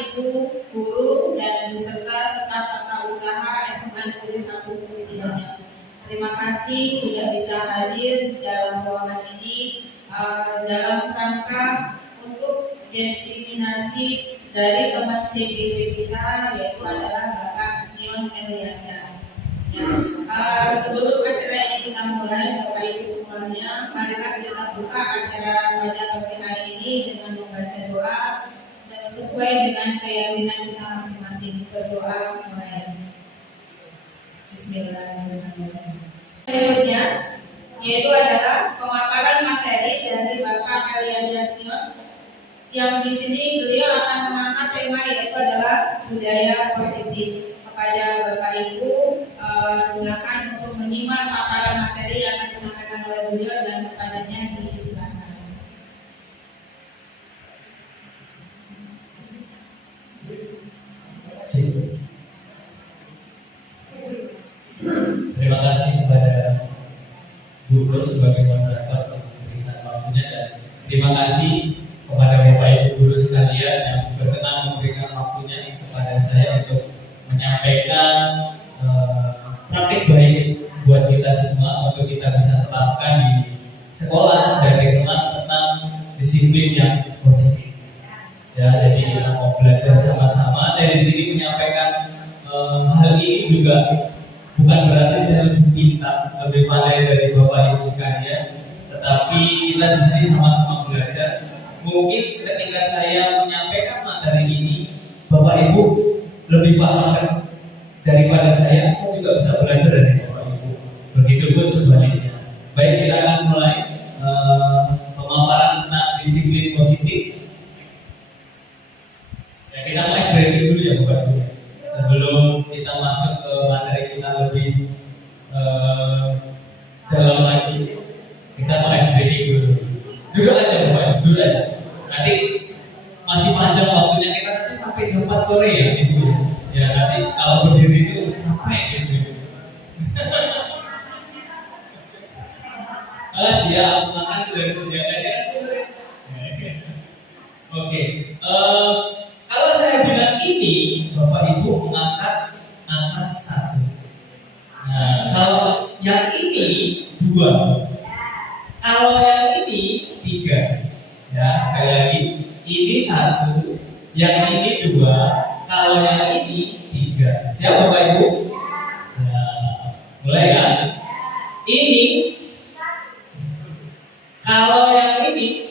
Ibu, guru, dan beserta staf tata usaha SMA Negeri 1 Sumedang. Terima kasih sudah bisa hadir dalam ruangan ini dalam rangka untuk diskriminasi dari teman CBP kita, yaitu adalah Bapak Sion Elianda. Sebelum acara ini kita mulai, Bapak Ibu semuanya, marilah kita buka acara pada pagi hari ini dengan membaca doa sesuai dengan keyakinan kita masing-masing. Berdoa mulai. Bismillahirrahmanirrahim. Berikutnya yaitu adalah pemaparan materi dari Bapak Elianda Sion, yang di sini beliau akan mengangkat tema yaitu adalah budaya positif. Kepada Bapak Ibu, silakan untuk menyimak paparan materi yang akan disampaikan oleh beliau dan kepadanya disilakan. Terima kasih kepada Bu Guru sebagai moderator untuk memberikan waktunya, dan terima kasih kepada Bapak Ibu guru sekalian yang berkenan memberikan waktunya kepada saya untuk menyampaikan praktik baik buat kita semua untuk kita bisa terapkan di sekolah dan di kelas tentang disiplin yang positif. Ya, jadi kita mau belajar sama-sama. Saya di sini menyampaikan hal ini juga bukan berarti saya lebih pintar, lebih pandai dari Bapak Ibu sekalian, tetapi kita di sini sama-sama belajar. Mungkin ketika saya menyampaikan materi ini, Bapak Ibu lebih paham daripada saya juga bisa belajar dari Bapak Ibu. Begitupun sebaliknya. Baik, kita akan mulai pemaparan tentang disiplin positif. Ya, kita mulai dari dulu ya Bapak Ibu. Sebelum kita masuk ke materi kita lebih dalam lagi, kita mulai dari dulu. Duduk aja Bapak Ibu, duduk aja. Nanti masih panjang waktunya, kita nanti sampai jam 4 sore ya gitu ya. Ya nanti kalau berdiri itu sampai gitu. Siap, makan sudah disediakan ya. Oke. Kalau saya bilang ini, Bapak Ibu mengangkat angka 1. Nah, kalau yang ini 2. Kalau yang ini 3. Ya, sekali lagi, ini 1, yang ini 2, kalau yang ini 3. Siap Bapak Ibu? Siap. Mulai ya. Ini, kalau yang ini,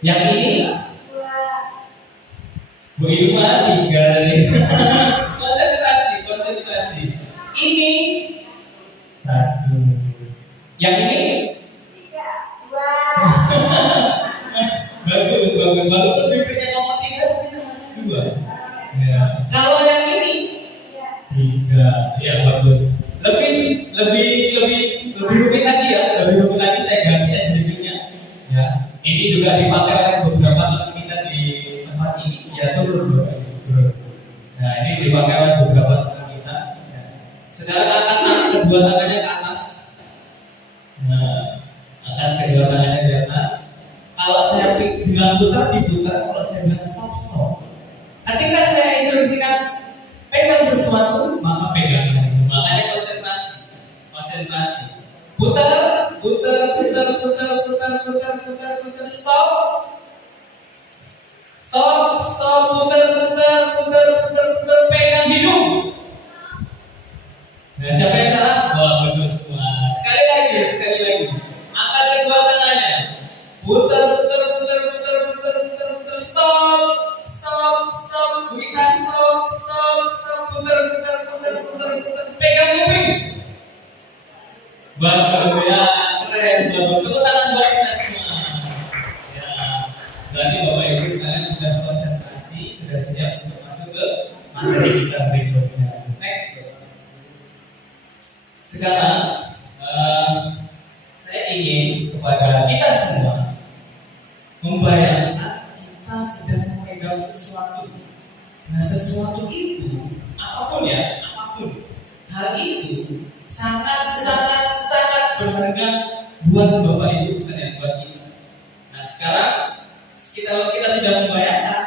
yang ini, Bu Ibu 3 nih. Konsentrasi. Ini 1. Yang ini? Bagus. Walaupun bibirnya ngomong 3, kita 2. Ya. Kalau yang ini 3, ya bagus. Lebih rumit lagi ya. Lebih rumit lagi saya ganti sedikitnya. Ya. Ini juga dipakai oleh beberapa teman kita di tempat ini. Ya turun. Nah ini dipakai oleh beberapa teman kita. Ya. Sekarang angkat kedua tangannya ke atas. Nah, angkat kedua tangannya di atas. Kalau saya bilang putar, diputar. Kalau saya bilang stop. Ketika saya instruksikan pegang sesuatu, maka pegang. Makanya konsentrasi. Putar, stop, putar, pegang hidung. Nah, siapa yang salah? Wah, bagus. Wah, sekali lagi. Angkat kedua tangannya. Putar, stop. Kita stop, putar. Pegang kuping. Bagus ya, keren. Tepuk tangan buat kita semua. Ya, berarti Bapak Ibu sekalian sudah konsentrasi, sudah siap untuk masuk ke materi kita berikutnya. Next. Sekarang saya ingin kepada kita semua membayangkan kita sedang memegang sesuatu. Nah, sesuatu itu apapun hal itu sangat berharga buat Bapak Ibu sekalian, buat kita. Nah, sekarang kita sudah membayangkan,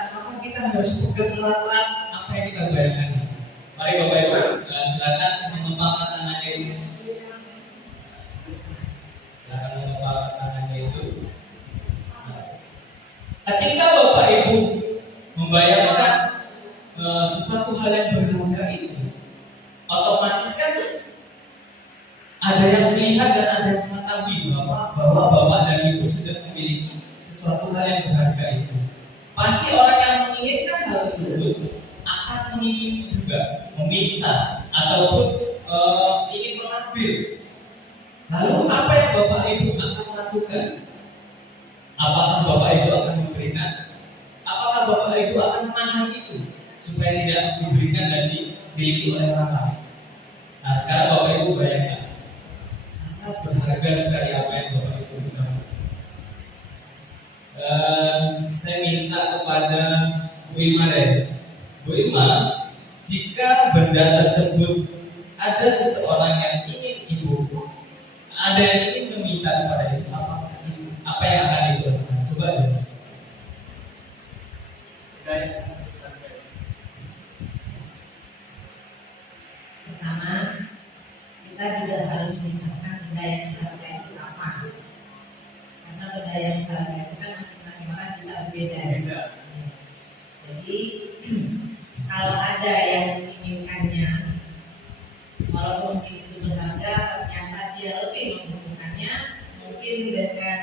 harus pegang erat apa yang kita bayangkan. Mari Bapak Ibu, silakan mengembangkan tangannya itu. Silakan mengembangkan tangannya itu. Ketika Bapak Ibu membayangkan sesuatu hal yang berharga itu, otomatis kan ada yang melihat dan ada yang mengetahui bahwa Bapak dan Ibu sudah memiliki sesuatu hal yang berharga itu. Pasti orang yang menginginkan hal tersebut akan mengingini juga, meminta ataupun ingin mengambil. Lalu apa yang Bapak Ibu akan lakukan? Apakah Bapak Ibu akan memberikan? Apakah Bapak Ibu akan menahan itu supaya tidak diberikan dan dimiliki oleh orang lain? Nah, sekarang Bapak Ibu bayangkan, sangat berharga sekali apa yang Bapak Ibu berikan. Saya minta kepada Bu Ima deh. Bu Ima, jika benda tersebut ada seseorang yang ingin Ibu, ada yang ingin meminta kepada Ibu, apa yang akan Ibu lakukan? Coba jelaskan. Pertama, kita juga harus memisahkan benda yang berharga itu apa. Karena benda yang berharga itu kan masing-masing orang bisa berbeda. Jadi kalau ada yang menginginkannya, walaupun itu berharga, ternyata dia lebih membutuhkannya, mungkin dengan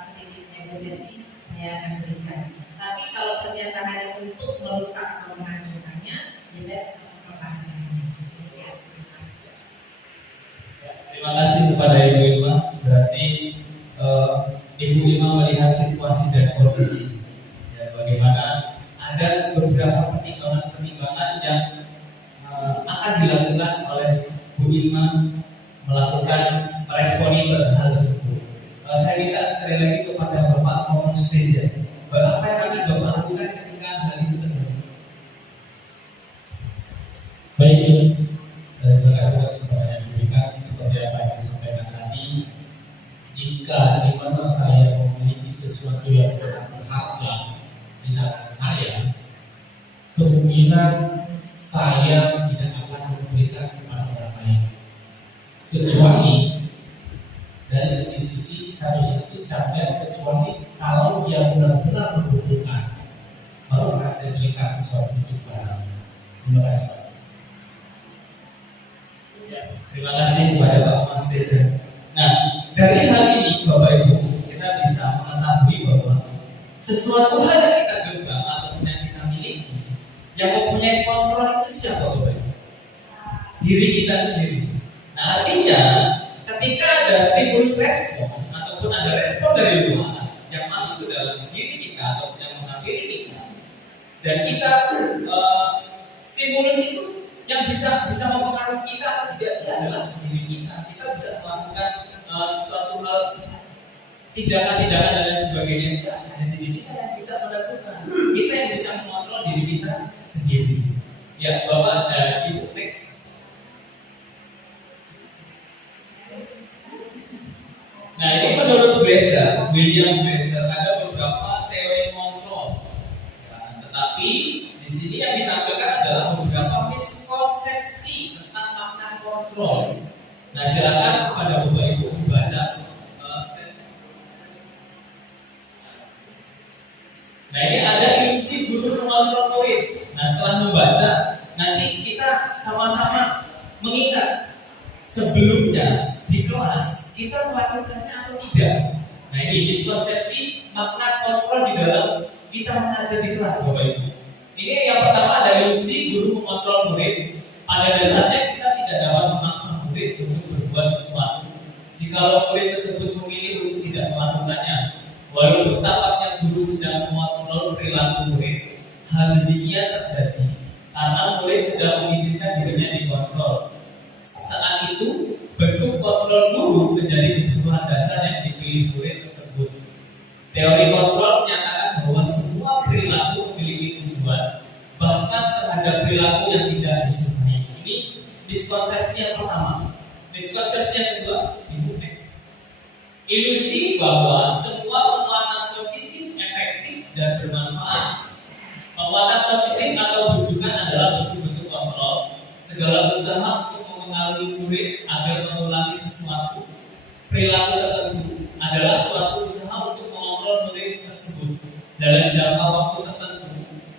sedikit negosiasi saya akan berikan. Tapi kalau ternyata hanya untuk merusak atau menghancurkannya, ya saya pertahankan. Terima kasih kepada Ibu Ima. Berarti Ibu Ima melihat situasi dan kondisi, ya, bagaimana ada beberapa pertimbangan yang akan dilakukan oleh Bu Ima melakukan meresponi hal tersebut. Saya minta sekali lagi kepada Bapak Komus Teja, apa yang akan Bapak lakukan ketika hal itu terjadi? Baik, terima kasih atas kesempatan yang diberikan. Seperti apa yang disampaikan tadi, jika di mana saya memiliki sesuatu yang sangat berharga di tangan saya, kemungkinan saya tidak akan memberikan kepada orang lain, kecuali dari sisi harus secara kecuali kalau dia benar-benar membutuhkan, baru akan saya berikan sesuatu itu kepada. Terima kasih. Terima kasih kepada Pak Mas Teja. Nah, dari hal ini Bapak Ibu, kita bisa mengetahui bahwa sesuatu hal yang kita genggam atau yang kita miliki, yang mempunyai kontrol itu siapa Bapak Ibu? Diri kita sendiri. Nah, artinya ketika ada stimulus respon ataupun ada respon dari luar yang masuk ke dalam diri kita atau yang menghampiri kita, dan kita stimulus itu yang bisa mempengaruhi kita atau tidak adalah diri kita. Kita bisa melakukan sesuatu hal, tindakan-tindakan dan lain sebagainya. Itu ada diri kita yang bisa melakukan. Kita yang bisa mengontrol diri kita sendiri. Ya, Bapak Ibu next. Nah, ini menurut William Glasser ada beberapa teori kontrol. Ya, tetapi di sini yang ditampilkan adalah beberapa miskonsepsi tentang makna kontrol. Nah, silakan kepada Bapak Ibu membaca. Nah, ini ada ilusi guru mengontrol murid. Nah, setelah membaca, nanti kita sama-sama mengingat sebelumnya di kelas kita melakukannya atau tidak. Nah, ini miskonsepsi makna kontrol di dalam kita mengajar di kelas, Bapak Ibu. Ini yang pertama ada ilusi guru mengontrol murid. Pada dasarnya kita tidak dapat memaksa murid untuk berbuat sesuatu jika murid tersebut memilih untuk tidak melakukannya. Walaupun tampaknya guru sedang mengontrol perilaku murid, hal demikian terjadi karena murid sedang mengizinkan dirinya dikontrol. Saat itu, bentuk kontrol guru menjadi kebutuhan dasar yang dipilih murid tersebut. Teori kontrol menyatakan bahwa semua perilaku memiliki tujuan, bahkan terhadap perilaku yang tidak disukai. Ini miskonsepsi yang pertama. Miskonsepsi yang kedua, Ibu next. Ilusi bahwa semua penguatan positif, efektif, dan bermanfaat. Penguatan positif atau bujukan adalah bentuk-bentuk kontrol. Segala usaha untuk mempengaruhi murid agar mengulangi sesuatu perilaku tertentu adalah suatu usaha untuk mengontrol murid tersebut dalam jangka waktu tertentu.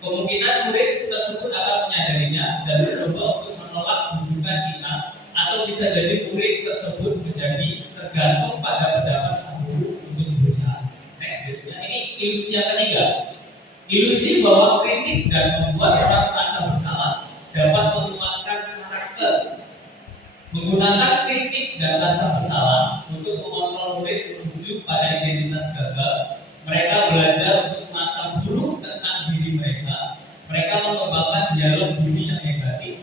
Kemungkinan murid tersebut akan menyadarinya dan mencoba untuk menolak bujukan kita, atau bisa jadi murid tersebut menjadi tergantung pada pendapat sang guru untuk berusaha. Next, berikutnya ini ilusi yang ketiga. Ilusi bahwa kritik dan membuat orang merasa bersalah dapat menguatkan karakter. Menggunakan kritik dan rasa bersalah untuk mengontrol murid menuju pada identitas gagal, mereka belajar untuk merasa buruk tentang diri mereka. Mereka mengembangkan dialog diri yang negatif.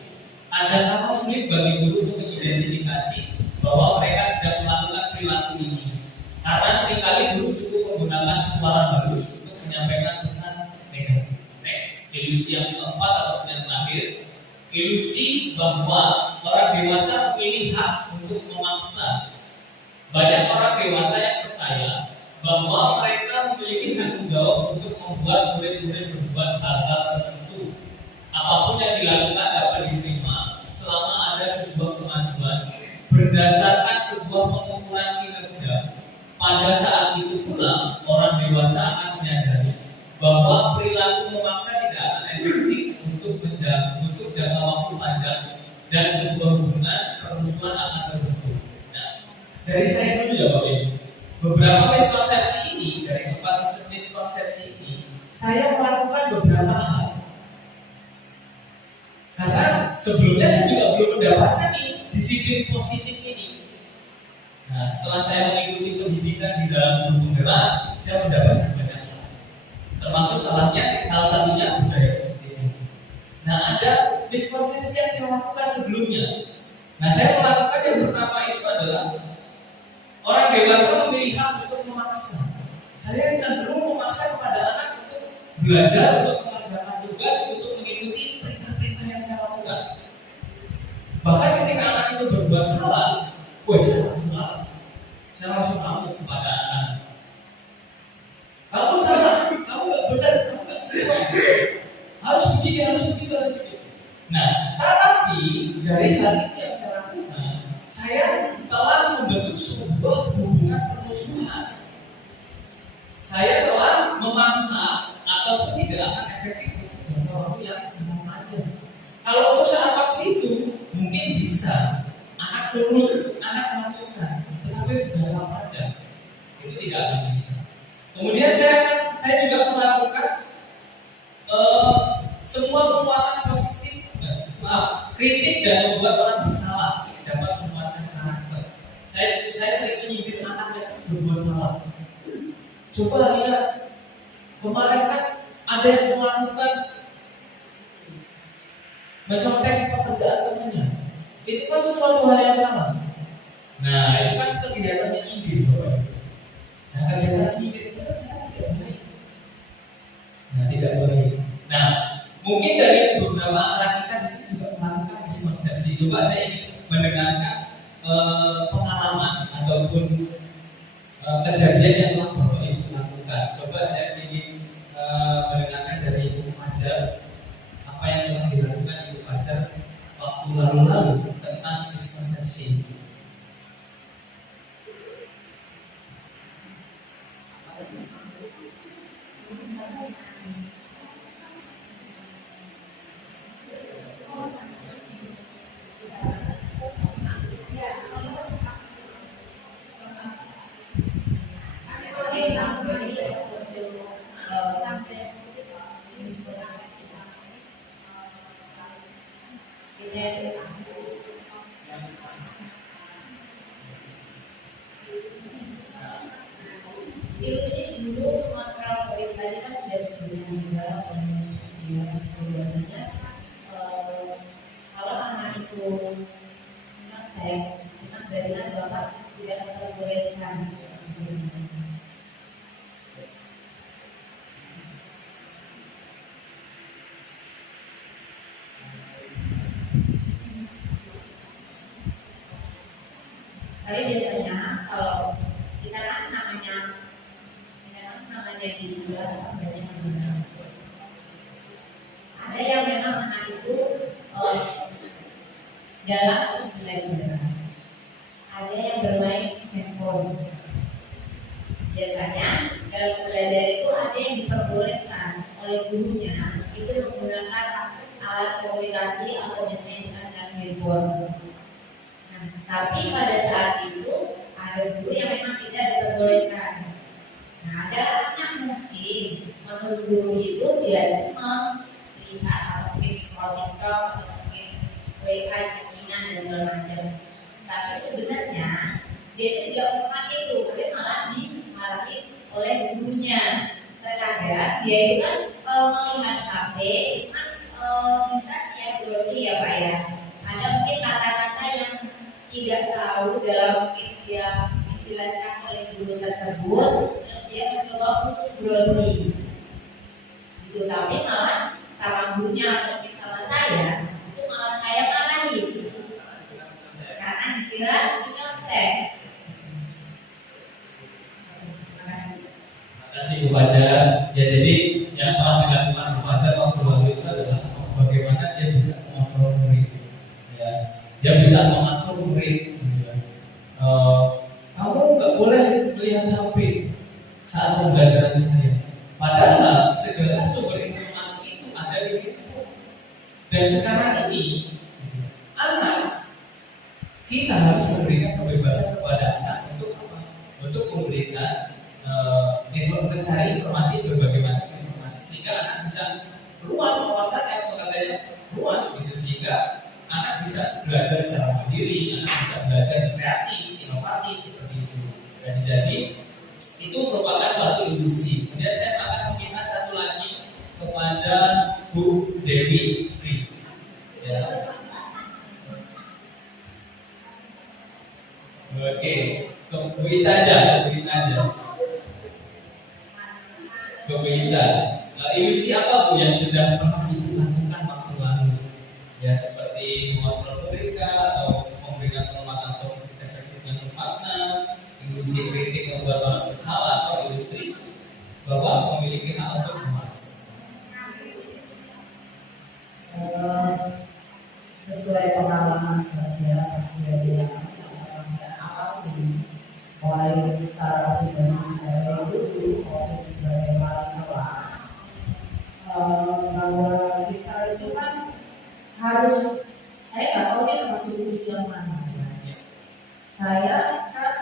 Ada sulit bagi guru untuk mengidentifikasi bahwa mereka sedang melakukan perilaku ini, karena seringkali guru cukup menggunakan suara halus untuk menyampaikan pesan negatif. Next, ilusi yang keempat atau yang terakhir, ilusi bahwa orang dewasa memilih hak untuk memaksa. Banyak orang dewasa yang percaya bahwa mereka memiliki tanggung jawab untuk membuat murid-murid berbuat hal-hal tertentu. Apapun yang dilakukan dapat diterima selama ada sebuah kemajuan berdasarkan sebuah pengukuran kinerja. Pada saat itu pula orang dewasa akan menyadari bahwa perilaku memaksa tidak akan efektif untuk jangka waktu panjang dan sebuah hubungan permusuhan akan terbentuk. Nah, dari saya dulu ya Bapak Ibu, beberapa miskonsepsi ini, dari empat miskonsepsi ini, saya melakukan beberapa hal. Karena sebelumnya saya juga belum mendapatkan disiplin positif ini. Nah, setelah saya mengikuti pendidikan di dalam guru penggerak, saya mendapatkan banyak hal. Termasuk salah satunya budaya positif. Nah, ada miskonsepsi yang saya lakukan sebelumnya. Nah, saya melakukan yang pertama itu adalah orang dewasa memilih hak untuk memaksa. Saya cenderung memaksa kepada anak untuk belajar, untuk mengerjakan tugas, untuk mengikuti perintah-perintah yang saya lakukan. Bahkan ketika anak itu berbuat salah, saya langsung ngamuk kepada anak. Kamu salah, kamu nggak benar, kamu nggak sesuai. Harus begini, harus begitu. Nah, tetapi dari hal itu yang saya lakukan, saya telah membentuk sebuah hubungan permusuhan. Saya telah memaksa ataupun tidak akan efektif untuk jangka waktu yang sangat panjang. Kalau untuk saat waktu itu mungkin bisa anak nurut, anak melakukan, tetapi jangka panjang itu tidak akan bisa. Kemudian saya juga melakukan semua penguatan positif, kritik dan membuat orang bersalah dapat menguatkan karakter. Saya sering menyindir anak yang berbuat salah. Coba lihat, kemarin kan ada yang melakukan mencontek pekerjaan temannya. Itu kan sesuatu hal yang sama. Nah, itu kan kegiatan nyindir, Bapak. Nah, kegiatan nyindir itu ternyata tidak baik. Nah, tidak baik. Nah, mungkin dari beberapa arah kita di sini juga melakukan miskonsepsi. Coba saya ingin mendengarkan pengalaman ataupun kejadian yang telah Bapak Ibu lakukan. Coba saya ingin mendengarkan dari Ibu Fajar apa yang telah dilakukan Ibu Fajar waktu lalu tentang miskonsepsi. Ilusi dulu mengontrol murid tadi kan sudah disebutkan juga biasanya kalau anak itu memang baik, memang dengan bapak tidak terbolehkan. Tapi biasanya kalau kita kan namanya di kelas banyak sesuatu. dalam pembelajaran. Ada yang bermain handphone. Biasanya dalam pembelajaran itu ada yang diperbolehkan oleh gurunya itu menggunakan alat komunikasi atau biasanya dengan handphone. Nah, tapi pada saat itu ada guru yang memang tidak diperbolehkan. Nah, ada anak mungkin menurut guru itu dia melihat atau mungkin scroll TikTok atau mungkin WA chattingan dan segala macam. Tapi sebenarnya dia tidak melakukan itu, dia malah dimarahi oleh gurunya. Terkadang dia itu kan melihat HP kan bisa siap browsing ya Pak ya. Ada mungkin kata-kata yang tidak tahu dalam mungkin dia dijelaskan oleh guru tersebut, terus dia mencoba browsing. Itu tapi malah sama gurunya atau mungkin sama saya itu malah saya marahi karena dikira nyontek. Terima kasih. Terima kasih Bu Fajar. Ya jadi yang telah dilakukan Bu Fajar waktu lalu itu adalah bagaimana dia bisa mengontrol murid. Ya, dia bisa mengatur murid. Kamu nggak boleh melihat HP saat pembelajaran saya. Padahal segala sumber informasi itu ada di handphone. Dan sekarang ini anak kita harus memberikan kebebasan kepada anak untuk apa? Untuk memberikan mencari informasi, berbagai macam informasi sehingga anak bisa luas wawasannya, katanya luas gitu, sehingga anak bisa belajar secara mandiri, anak bisa belajar kreatif, inovatif seperti itu. Dan jadi itu merupakan suatu ilusi. Kemudian saya akan meminta satu lagi kepada Bu Dewi Sri. Ya. Oke, berita aja. Berita. Ilusi apa Bu yang sudah pernah Ibu lakukan waktu lalu? Ya seperti mengontrol mereka atau memberikan penguatan positif efektif yang bermakna, ilusi kritik membuat orang bersalah, atau ilusi bahwa memiliki hak untuk memaksa. Sesuai pengalaman saja yang saya alami, baik secara pribadi sebagai guru maupun sebagai wali kelas, bahwa kita itu kan harus, saya nggak tahu dia termasuk usia mana. Saya kan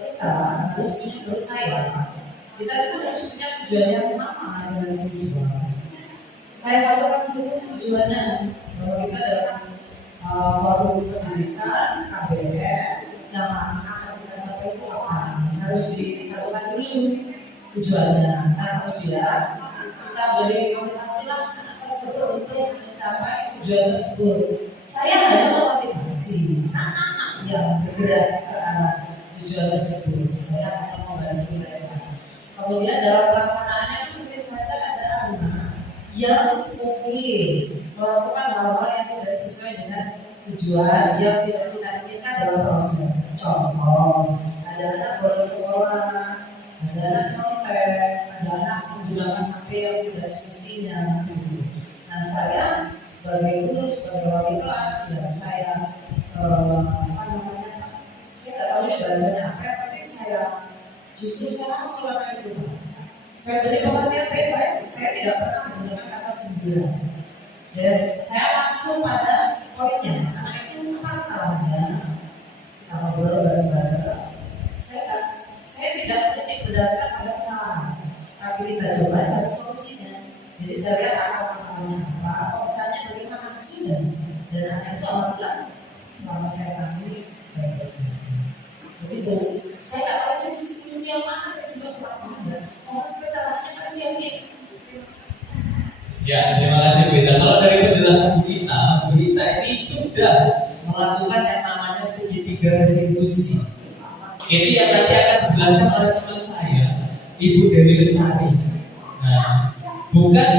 kita harus punya, menurut saya kita itu harus punya tujuan yang sama dengan siswa. Saya satukan dulu tujuannya bahwa kita dalam forum pendidikan KBR yang akan kita capai itu apa, harus disatukan dulu tujuannya. Nah kemudian kita beri motivasi lah anak tersebut untuk mencapai tujuan tersebut. Saya hanya memotivasi anak-anak yang bergerak ke arah tujuan tersebut. Saya hanya membantu mereka. Kemudian dalam pelaksanaannya mungkin saja ada anak yang mungkin melakukan hal-hal yang tidak sesuai dengan tujuan yang tidak kita inginkan dalam proses. Contoh, ada anak bolos sekolah, ada anak nyontek, ada anak menggunakan HP yang tidak semestinya. Nah saya sebagai guru, sebagai wali kelas, ya saya saya nggak tahu ini bahasanya apa, yang penting saya justru saya melakukan itu. Saya beri pengertian baik-baik, saya tidak pernah menggunakan kata singular. Jadi saya langsung pada poinnya. Anak itu apa salahnya? Kita ngobrol bareng-bareng. Saya tidak berarti berdasarkan pada kesalahan, tapi kita coba cari solusinya. Jadi saya lihat apa masalahnya, apa caranya bagaimana sudah. Dan anak itu alhamdulillah selama saya tanggung baik-baik saja. Begitu. Saya nggak tahu ini diskusi yang mana, saya juga kurang ada. Caranya kasihan nih. Ya, terima kasih Bu Ita. Kalau dari penjelasan Bu Ita ini sudah melakukan yang namanya segitiga restitusi. Ini yang nanti akan dijelaskan oleh teman saya, Ibu Dewi Lestari. Nah, bukan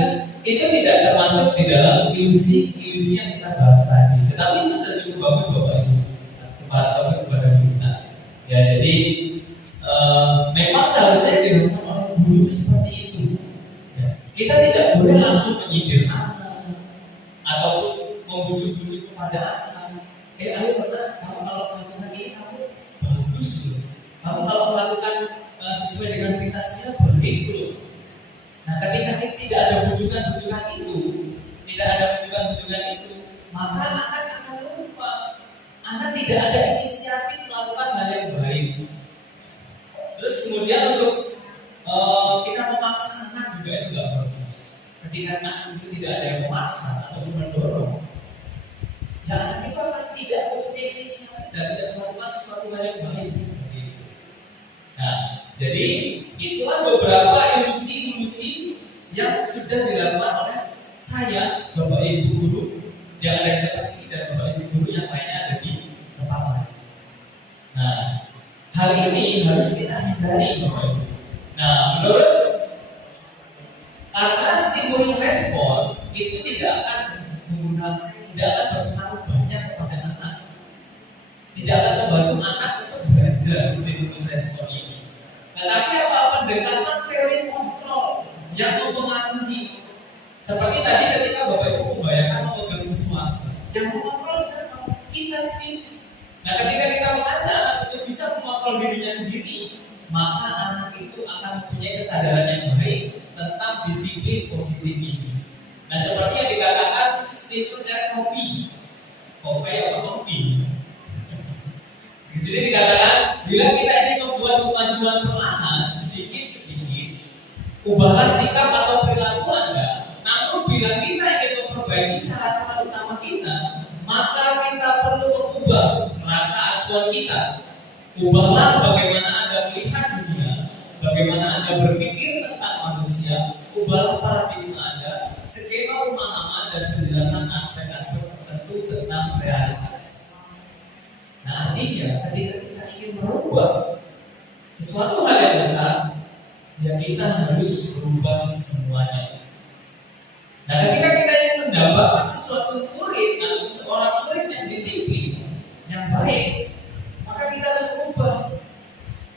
itu tidak termasuk di dalam ilusi yang kita bahas tadi. Tetapi itu sudah cukup bagus Bapak Ibu. Kepada Bu Ita. Ya, jadi memang seharusnya dilakukan oleh guru seperti itu. Ya. Kita tidak boleh langsung menyindir anak ataupun membujuk-bujuk kepada anak. tidak ada rujukan-rujukan itu, maka anak akan lupa. Anak tidak ada inisiatif melakukan hal yang baik. Terus kemudian untuk kita memaksa anak juga itu nggak bagus. Ketika anak itu tidak ada yang memaksa atau mendorong, ya anak itu akan tidak mempunyai inisiatif dan tidak melakukan sesuatu hal yang baik. Nah, jadi itulah beberapa ilusi-ilusi yang sudah dilakukan oleh saya, Bapak Ibu guru yang ada di tempat ini dan Bapak Ibu guru yang lainnya ada di tempat lain. Nah, hal ini harus kita hindari, Bapak Ibu. Nah, menurut karena stimulus respon itu tidak akan berpengaruh banyak kepada anak, tidak akan membantu anak untuk belajar stimulus respon ini. Tetapi apa pendekatan teori kontrol yang mempengaruhi. Seperti tadi ketika Bapak Ibu membayangkan memegang sesuatu, yang mengontrol kita sendiri. Nah, ketika kita mengajak anak untuk bisa mengontrol dirinya sendiri, maka anak itu akan mempunyai kesadaran yang baik tentang disiplin positif ini. Nah, seperti yang dikatakan Stephen R. Covey atau Covey. Di sini dikatakan, bila kita ingin membuat kemajuan perlahan sedikit-sedikit, ubahlah sikap atau perilaku Anda. Namun bila kita ingin memperbaiki cara-cara utama kita, maka kita perlu mengubah kerangka acuan kita. Ubahlah bagaimana Anda melihat dunia, bagaimana Anda berpikir tentang manusia. Ubahlah paradigma Anda, skema pemahaman dan penjelasan aspek-aspek tertentu tentang realitas. Nah, artinya ketika kita ingin merubah sesuatu hal yang besar, ya kita harus merubah semuanya. Nah, ketika kita ingin mendapatkan sesuatu murid atau seorang murid yang disiplin, yang baik, maka kita harus merubah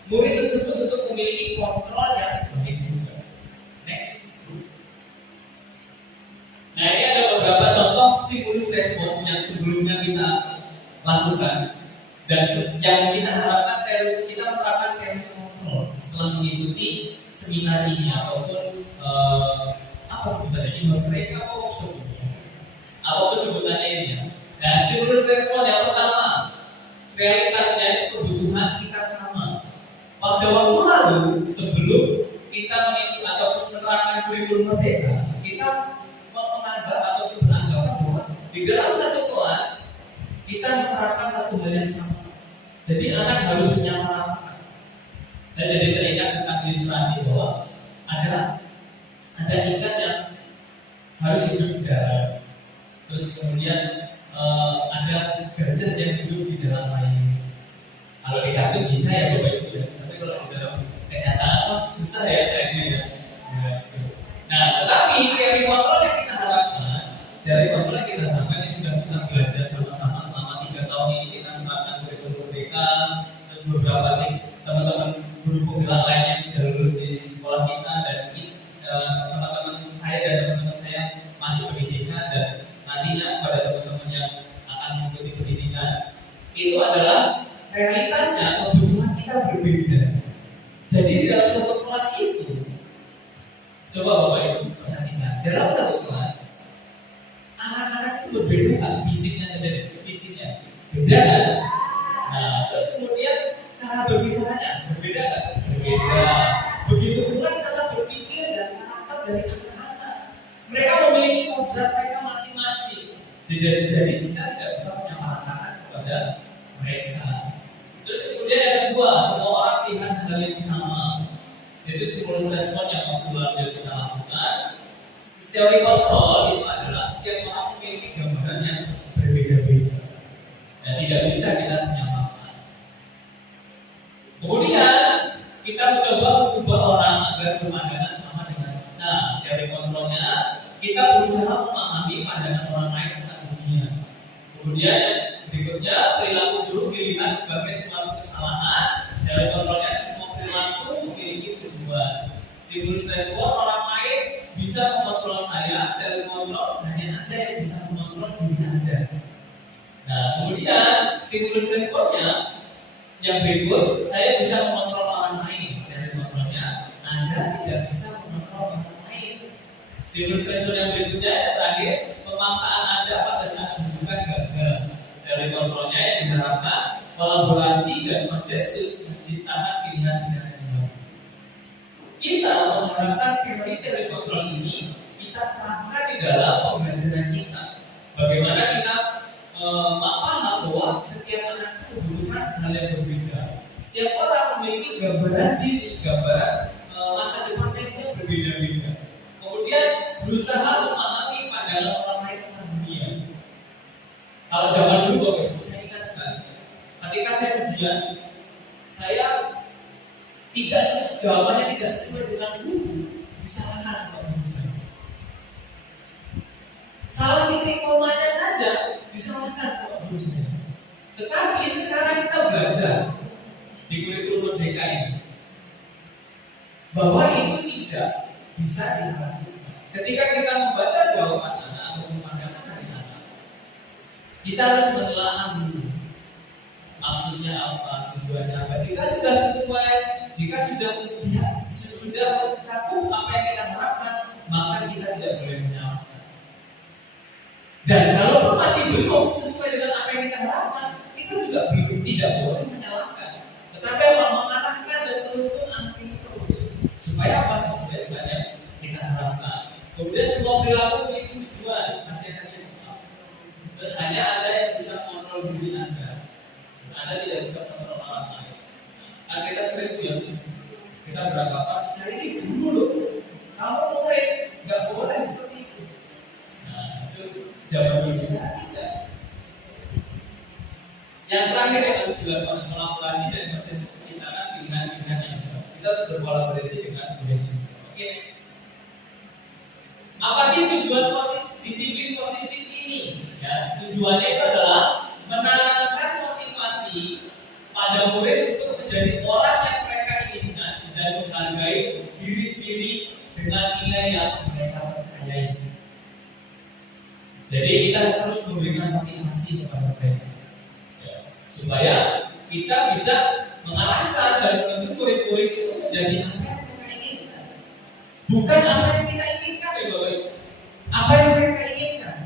murid tersebut untuk memiliki kontrol yang baik juga. Next. Nah, ini ada beberapa contoh stimulus respon yang sebelumnya kita lakukan dan yang kita harapkan kita menerapkan teori kontrol setelah mengikuti seminar ini ataupun apa sebutannya, demonstrate apa workshop ini, apa sebutannya ini. Nah, stimulus respon yang pertama, realitasnya itu kebutuhan kita sama. Pada waktu lalu sebelum kita mengikuti ataupun menerapkan kurikulum merdeka, kita menganggap atau beranggapan bahwa di dalam satu kelas kita menerapkan satu hal yang sama. Jadi anak harus menyamakan. Saya jadi teringat tentang ilustrasi bahwa ada ikan yang harus hidup di darat. Terus kemudian ada gajah yang hidup di dalam air. Kalau di kartun bisa ya Bapak Ibu ya, tapi kalau di dalam kenyataan susah ya kayaknya ya. Nah, tetapi teori kontrol yang kita harapkan, yang sudah kita belajar sama-sama selama 3 tahun ini, kita menerapkan kurikulum merdeka, terus beberapa teman-teman guru penggerak lain yang sudah lulus di sekolah kita, dan teman-teman saya dan teman-teman saya masih pendidikan dan nantinya pada teman-teman yang akan mengikuti pendidikan, itu adalah realitasnya kebutuhan kita berbeda. Jadi di dalam satu kelas itu, coba Bapak Ibu perhatikan, dalam satu kelas anak-anak itu berbeda kan, fisiknya beda kan? Nah, terus kemudian cara berbicaranya berbeda kan? Berbeda. Begitu pula cara berpikir dan karakter dari anak-anak. Mereka memiliki kodrat mereka masing-masing. Jadi kita tidak bisa menyamaratakan kepada mereka. Terus kemudian yang kedua, semua orang lihat hal yang sama. Itu stimulus respon yang waktu lalu kita lakukan. Teori kontrol itu adalah setiap orang memiliki gambaran yang berbeda-beda dan tidak bisa kita menyamakan. Kemudian kita mencoba mengubah orang agar pemandangan sama dengan kita. Teori kontrolnya, kita berusaha memahami pandangan orang lain tentang dunia. Kemudian berikutnya, perilaku buruk dilihat sebagai suatu kesalahan. Teori kontrolnya, semua perilaku memiliki tujuan. Stimulus respon orang lain bisa mengontrol saya, teori kontrol hanya Anda yang bisa mengontrol diri Anda. Nah, kemudian stimulus responnya yang berikut, saya bisa mengontrol orang lain. Teori kontrolnya, Anda tidak bisa mengontrol orang lain. Stimulus respon yang berikutnya, maksudnya yang terakhir, pemaksaan Anda pada saat menunjukkan gagal. Dari kontrolnya yang diharapkan kolaborasi dan konsensus menciptakan pilihan-pilihan yang baru. Kita mengharapkan teori kontrol ini kita terapkan di dalam pembelajaran kita. Bagaimana kita paham bahwa setiap anak itu membutuhkan hal yang berbeda. Setiap orang memiliki gambaran diri, gambaran masa depannya yang berbeda-beda. Kemudian berusaha memahami pandangan orang lain tentang dunia. Kalau zaman dulu Bapak Ibu, saya ingat sekali. Ketika saya ujian, saya jawabannya tidak sesuai dengan guru, disalahkan sama guru saya. Salah titik komanya saja disalahkan sama guru saya. Tetapi sekarang kita belajar di kurikulum merdeka ini bahwa itu tidak bisa dilakukan. Ketika kita membaca jawaban anak atau pandangan dari anak, kita harus menelaah dulu maksudnya apa, tujuannya apa. Jika sudah sesuai, jika sudah mencakup apa yang kita harapkan, maka kita tidak boleh menyalahkan. Dan kalau masih belum sesuai dengan apa yang kita harapkan, kita juga tidak boleh menyalahkan. Tetapi mengarahkan dan menuntun anak ini terus supaya apa sesuai dengan yang kita harapkan. Kemudian semua perilaku memiliki tujuan, nasihatnya tetap. Terus hanya ada yang bisa mengontrol diri Anda. Anda tidak bisa mengontrol orang lain. Nah, kita sering bilang, kita beranggapan saya ini guru loh. Kamu murid, nggak boleh seperti itu. Nah, itu zaman dulu saya tidak. Yang terakhir yang harus dilakukan kolaborasi dan konsensus menciptakan pilihan-pilihan yang baru. Kita harus berkolaborasi dengan pilihan juga. Oke, next. Apa sih tujuan disiplin positif ini? Ya, tujuannya itu adalah menanamkan motivasi pada murid untuk menjadi orang yang mereka inginkan dan menghargai diri sendiri dengan nilai yang mereka percayai. Jadi kita terus memberikan motivasi kepada mereka, ya, supaya kita bisa mengarahkan dan menuntut murid-murid itu menjadi apa yang mereka inginkan, bukan apa yang kita inginkan, ya Bapak Ibu. Apa yang mereka inginkan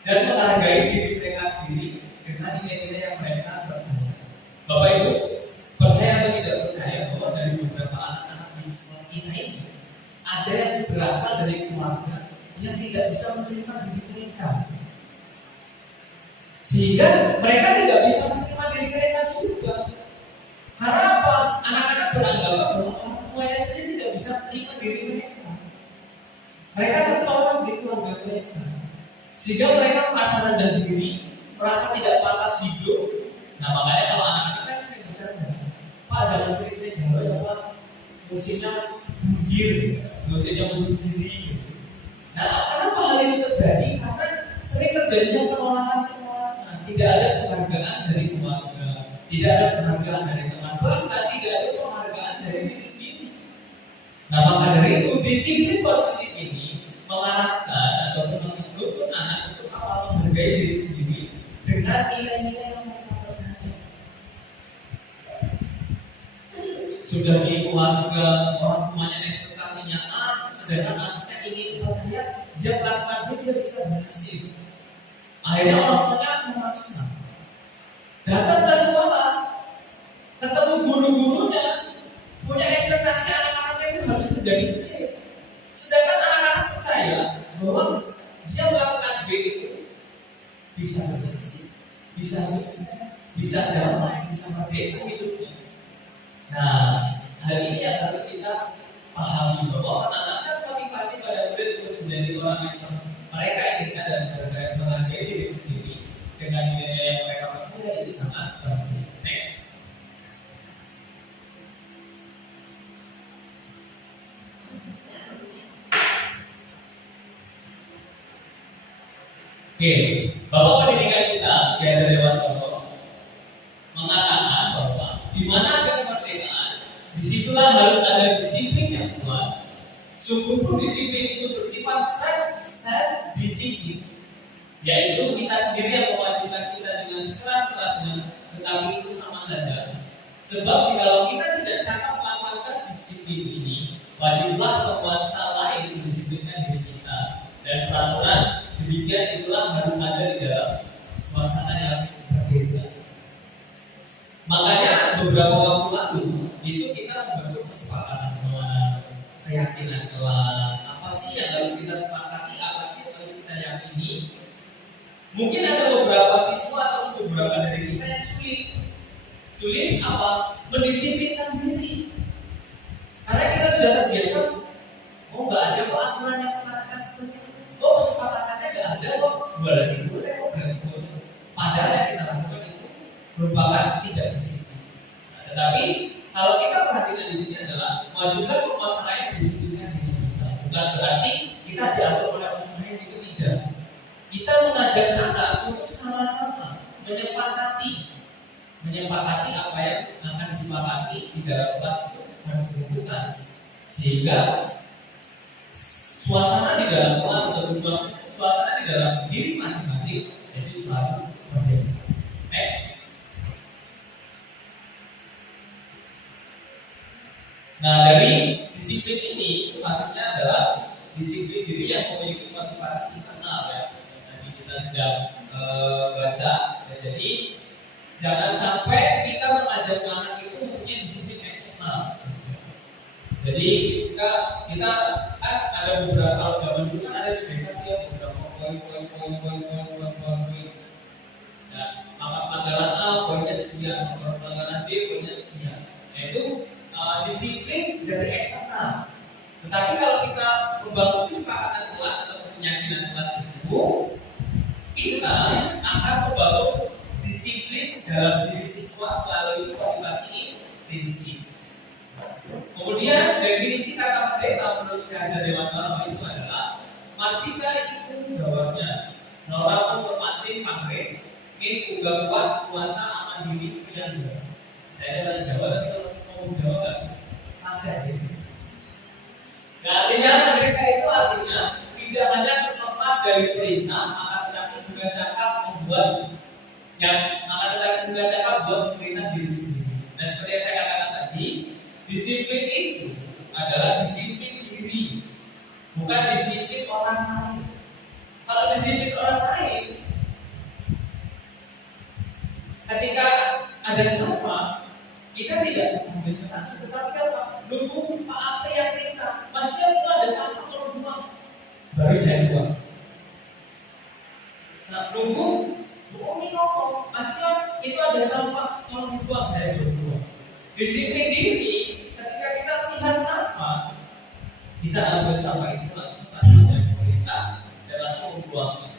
dan menghargai diri mereka sendiri dengan nilai-nilai yang mereka percaya. Bapak Ibu, percaya atau tidak percaya bahwa dari beberapa anak-anak di sekolah kita ini ada yang berasal dari keluarga yang tidak bisa menerima diri mereka, sehingga mereka tidak bisa menerima diri mereka juga. Karena apa? Anak-anak beranggapan bahwa orang tuanya sendiri tidak bisa menerima diri mereka. Mereka tertolak di keluarga mereka, sehingga mereka merasa rendah diri, merasa tidak pantas hidup. Nah, makanya kalau anak-anak kan sering bercanda, Pak jangan sering-sering galau ya Pak, musimnya bundir, musimnya bunuh diri. Nah, kenapa hal ini terjadi? Karena sering terjadinya penolakan, tidak ada penghargaan dari keluarga, tidak ada penghargaan dari teman, bahkan tidak ada penghargaan dari diri sendiri. Nah, maka dari itu disiplin positif ini mengarahkan atau menuntut anak untuk awal menghargai diri sendiri dengan nilai-nilai yang mereka percaya. Sudah di keluarga orang tuanya ekspektasinya A, sedangkan anaknya ingin percaya dia melakukan itu dia bisa berhasil. Akhirnya orang tuanya memaksa. Datang ke sekolah, ketemu guru-gurunya, punya ekspektasi anak-anaknya itu harus menjadi C. Sedangkan anak-anak percaya bahwa dia melakukan B itu bisa berhasil, bisa sukses, bisa damai, bisa merdeka hidupnya. Nah, hal ini yang harus kita pahami bahwa menanamkan motivasi pada murid untuk menjadi orang yang mereka inginkan dan menghargai diri sendiri dengan nilai yang mereka percaya itu sangat penting. Next. Oke, Bapak pendidikan kita Kiai Dewan Toto mengatakan bahwa di mana ada kemerdekaan, disitulah harus ada disiplin yang kuat. Sungguh disiplin itu bersifat self disiplin, yaitu kita sendiri yang mewajibkan kita dengan sekeras-kerasnya, tetapi itu sama saja. Sebab jikalau kita tidak cakap melakukan self disiplin ini, wajiblah penguasa lain mendisiplinkan diri kita. harus ada di dalam suasana yang berbeda. Makanya beberapa waktu lalu itu kita membentuk kesepakatan kelas, keyakinan kelas. Apa sih yang harus kita sepakati? Apa sih yang harus kita yakini? Mungkin ada beberapa siswa atau beberapa dari kita yang sulit. Sulit apa? Mendisiplinkan diri. Karena kita sudah terbiasa, oh nggak ada kok aturan yang mengatakan seperti itu. Oh kesepakatannya nggak ada kok. Boleh boleh kok boleh. Padahal yang kita lakukan itu merupakan tidak disiplin. Nah, tetapi kalau kita perhatikan di sini adalah mewajibkan permasalahan berdisiplinkan diri kita. Bukan berarti kita diatur oleh orang lain, itu tidak. Kita mengajak anak untuk sama-sama menyepakati apa yang akan disepakati di dalam kelas itu harus dilakukan, sehingga suasana di dalam kelas atau suasana di dalam diri masing-masing itu selalu berbeda. Next. Nah, dari disiplin ini maksudnya adalah disiplin diri yang memiliki motivasi internal ya. Tadi kita sudah baca ya, jadi jangan sampai kita mengajak anak itu mempunyai disiplin eksternal. Jadi ketika kita kan ada beberapa, kalau zaman dulu kan ada di mereka dia beberapa poin. Ya, maka pelanggaran A poinnya sekian, pelanggaran B poinnya sekian. Yaitu disiplin dari eksternal. Tetapi kalau kita membangun kesepakatan kelas atau keyakinan kelas itu, kita akan membangun disiplin dalam diri siswa melalui motivasi prinsip. Kemudian definisi kata merdeka menurut Ki Hajar Dewantara itu adalah merdeka itu jawabnya norma masing pangre ini uga kuat kuasa aman diri pilihan dua. Saya dapat jawab tapi kalau mau jawab kan masih gitu. Nah, artinya merdeka itu artinya tidak hanya terlepas dari perintah, maka tetapi juga cakap membuat buat perintah diri sendiri. Nah, seperti yang saya katakan tadi, disiplin itu adalah disiplin diri, bukan disiplin orang lain. Kalau disiplin orang lain, ketika ada sampah, kita tidak ambil langsung, tetapi apa? Nunggu Pak Ate yang perintah. Masih ada sampah kalau buang, baru saya buang. Saat nunggu, masih itu ada sampah kalau dibuang, saya belum buang. Disiplin diri, ketika kita melihat sampah, kita ambil sampah itu langsung dengan perintah dan langsung membuang.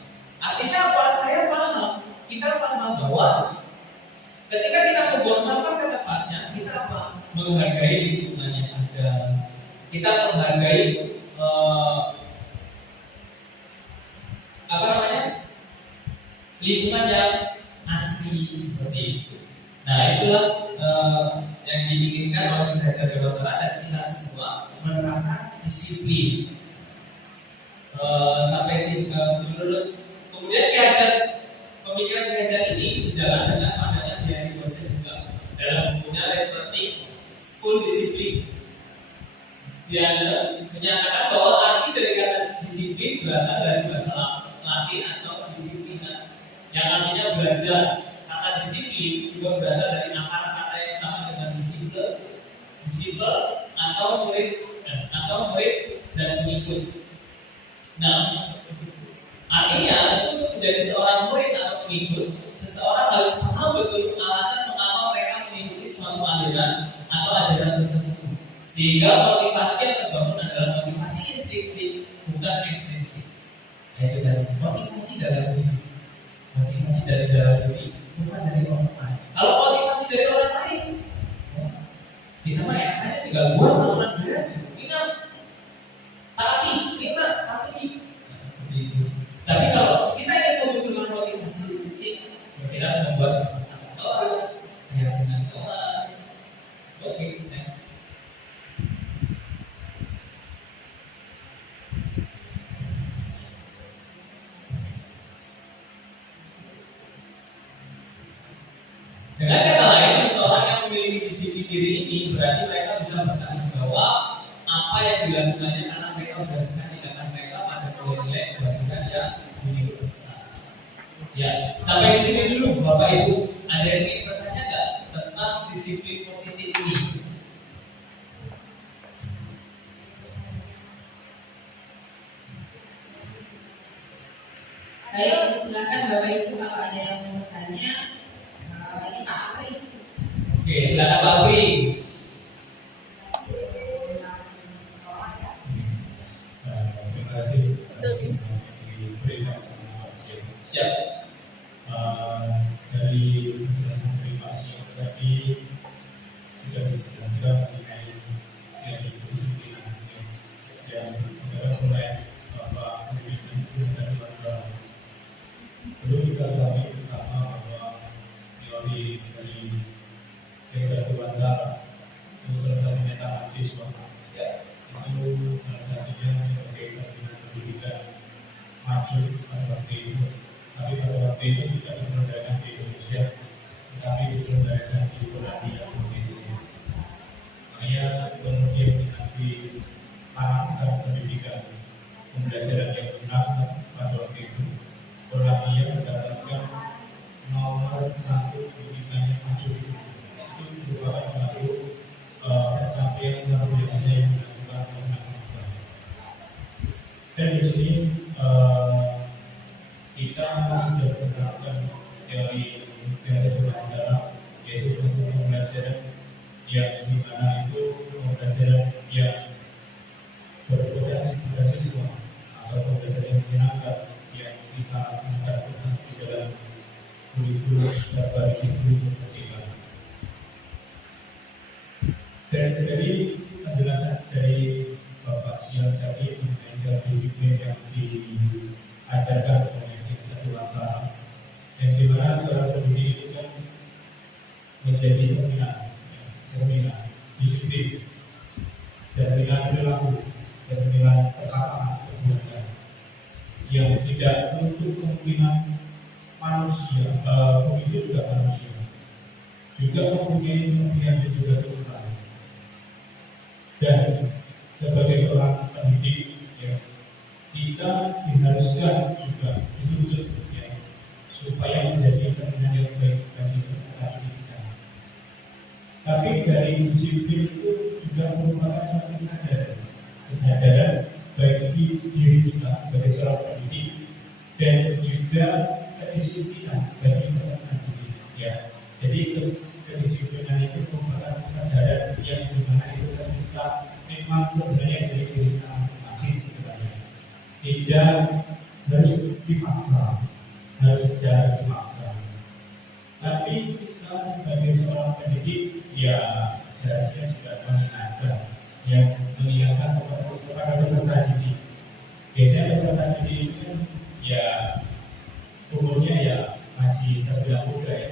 Artinya apa? Saya paham, kita paham bahwa ketika kita membuang sampah ke tempatnya, kita apa? Menghargai lingkungan yang ada. Kita menghargai lingkungan yang asli seperti itu. Nah, itulah yang diinginkan oleh Ki Hajar Dewantara dan kita semua menerapkan disiplin. Sampai sini menurut kemudian Ki Hajar, pemikiran Ki Hajar ini sejalan dengan adanya Diani Bose juga dalam bukunya Restarting School Discipline. Dia menyatakan bahwa arti dari kata disiplin berasal dari bahasa Latin atau disiplina, yang artinya belajar. Kata disiplin juga berasal dari akar kata yang sama dengan disiplin atau murid dan pengikut. Nah, artinya untuk menjadi seorang murid atau pengikut, seseorang harus paham betul alasan mengapa mereka mengikuti suatu aliran atau ajaran tertentu, sehingga motivasi yang terbangun adalah motivasi intrinsik bukan ekstrinsik. Yaitu dari motivasi dalam diri. Motivasi dari dalam diri, bukan dari orang lain. Kalau motivasi dari orang lain, kita mah hanya tinggal buat orang lain. Ingat, tapi. Tapi kalau kita ingin memunculkan motivasi intrinsik, kita harus membuat kesempatan kelas, keyakinan kelas. Oke, next. Dengan kata lain, seseorang yang memiliki disiplin diri ini berarti mereka bisa bertanggung jawab apa yang dilakukannya karena mereka berdasarkan tindakan mereka pada nilai-nilai kebajikan yang universal. Ya, sampai di sini dulu Bapak Ibu. Ada yang ingin bertanya nggak tentang disiplin positif ini? Baik, silakan Bapak Ibu kalau ada yang mau bertanya. Ini Pak Apri. Oke, silakan Pak Apri. Terima kasih diberikan sama Siap. dari penjelasan terima kasih tadi sudah dijelaskan mengenai disiplin dan mulai Bapak memberikan penjelasan bahwa perlu kita ketahui bersama bahwa teori dari kegaduhan itu salah satunya taman siswa itu salah satunya sebagai satuan pendidikan maju pada waktu itu, tapi pada waktu itu tidak diselenggarakan di Indonesia, tetapi diselenggarakan di Polandia waktu itu. Makanya kemudian nanti tanamkan pendidikan pembelajaran yang benar pada waktu itu. Polandia mendapatkan nomor 1 pendidikan yang maju. Itu merupakan satu pencapaian luar biasa yang dilakukan oleh anak bangsa. Dan di sini kita sudah menerapkan teori pembelajaran, yaitu suatu pembelajaran yang dimana itu pembelajaran yang berpotensi pada siswa atau pembelajaran yang menyenangkan yang kita laksanakan bersama di dalam kurikulum berbagi kurikulum vertikal. Dan dari penjelasan dari Bapak Siang tadi mengenai disiplin yang diajarkan oleh Kesatuan Talam, yang dimana seorang pendidik itu kan menjadi cerminan disiplin, cerminan perilaku, cerminan perkataan, perbuatan yang tidak menutup kemungkinan manusia, itu juga manusia, juga mempunyai kemungkinan dan juga kekurangan. Dan sebagai seorang pendidik, ya, kita diharuskan juga dituntut ya, supaya menjadi cerminan yang baik bagi peserta didik kita. Tapi dari disiplin itu juga merupakan suatu kesadaran bagi diri kita sebagai seorang pendidik dan juga kedisiplinan bagi peserta didik. Ya, jadi kedisiplinan itu merupakan kesadaran yang dimana itu kita memang sebenarnya dari diri kita masing-masing sebenarnya. Tidak harus dipaksa, tapi kita sebagai seorang pendidik ya seharusnya sudah mengingatkan kepada peserta didik. Biasanya peserta didik itu kan ya umurnya ya masih terbilang muda ya,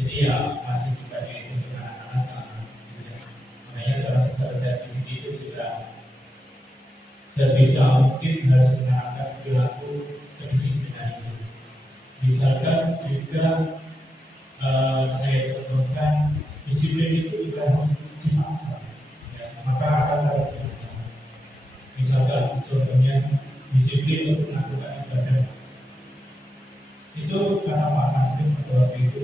jadi ya masih sebagai untuk anak-anak. Makanya seorang peserta didik itu juga sebisa mungkin harus menerapkan perilaku kedisiplinan itu. Misalkan juga saya contohkan disiplin itu juga harus dipaksa, ya, maka akan terbiasa. Misalkan contohnya disiplin untuk melakukan ibadah itu karena Pak Nasrim pada waktu itu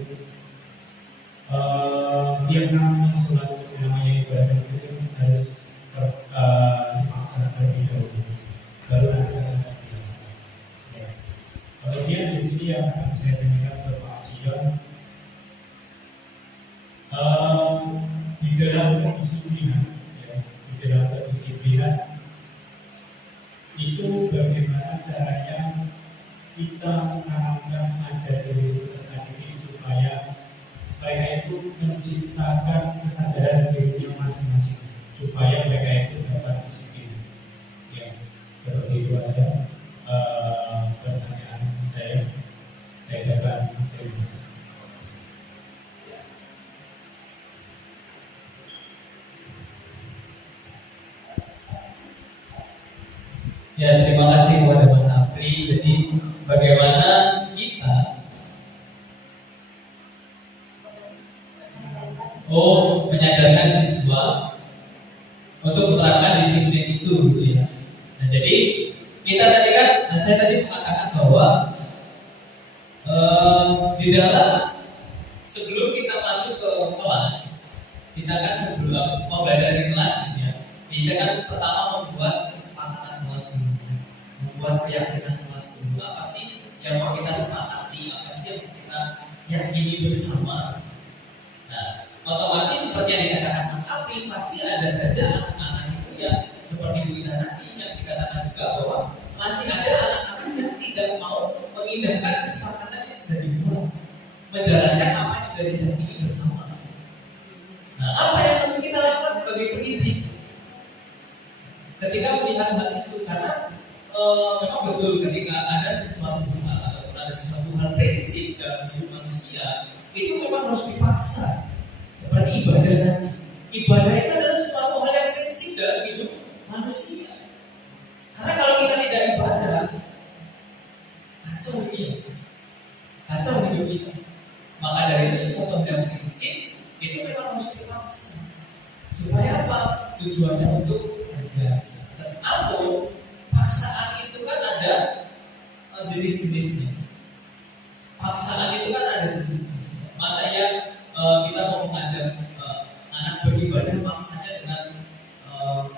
yang namanya sholat, yang namanya ibadah itu harus dipaksa terlebih dahulu, baru nanti akan terbiasa. Ya. Kemudian di sini yang akan saya tanyakan ke Pak Sion, di dalam kedisiplinan, ya, di dalam kedisiplinan itu bagaimana caranya kita menanamkan ajar dari peserta didik supaya mereka itu menciptakan kesadaran dirinya masing-masing supaya mereka itu dapat disiplin. Ya, seperti itu aja pertanyaan saya. Saya akan terima kasih. Ya, terima kasih kepada Mas Apri. Jadi bagaimana kita menyadarkan siswa untuk menerapkan disiplin itu, gitu ya. Nah, jadi kita tadi kan, saya tadi mengatakan bahwa Di dalam sebelum kita masuk ke kelas, kita kan sebelum mau belajar di kelas gitu ya, kita kan pertama membuat kesepakatan kelas dulu, membuat keyakinan kelas dulu. Apa sih yang mau kita sepakati, apa sih yang kita yakini bersama. Nah, otomatis seperti yang dikatakan Mas Apri, pasti ada saja anak-anak itu ya seperti Bu Ida tadi yang dikatakan juga bahwa masih ada anak-anak yang tidak mau mengindahkan kesepakatan yang sudah dibuat, menjalankan apa yang sudah disepakati bersama. Nah, apa yang harus kita lakukan sebagai pendidik ketika melihat hal itu? Karena memang betul ketika ada sesuatu hal ataupun ada sesuatu hal prinsip dalam hidup manusia itu memang harus dipaksa. Seperti ibadah. Ibadah itu adalah sesuatu hal yang prinsip dalam hidup manusia. Karena kalau kita tidak ibadah, kacau hidup kita. Maka dari itu sesuatu yang prinsip itu memang harus dipaksa. Supaya apa? Tujuannya untuk biasa. Namun paksaan itu kan ada jenis-jenisnya. Paksaan itu kan ada jenis-jenisnya. Masa ya kita mau mengajar anak beribadah maksanya dengan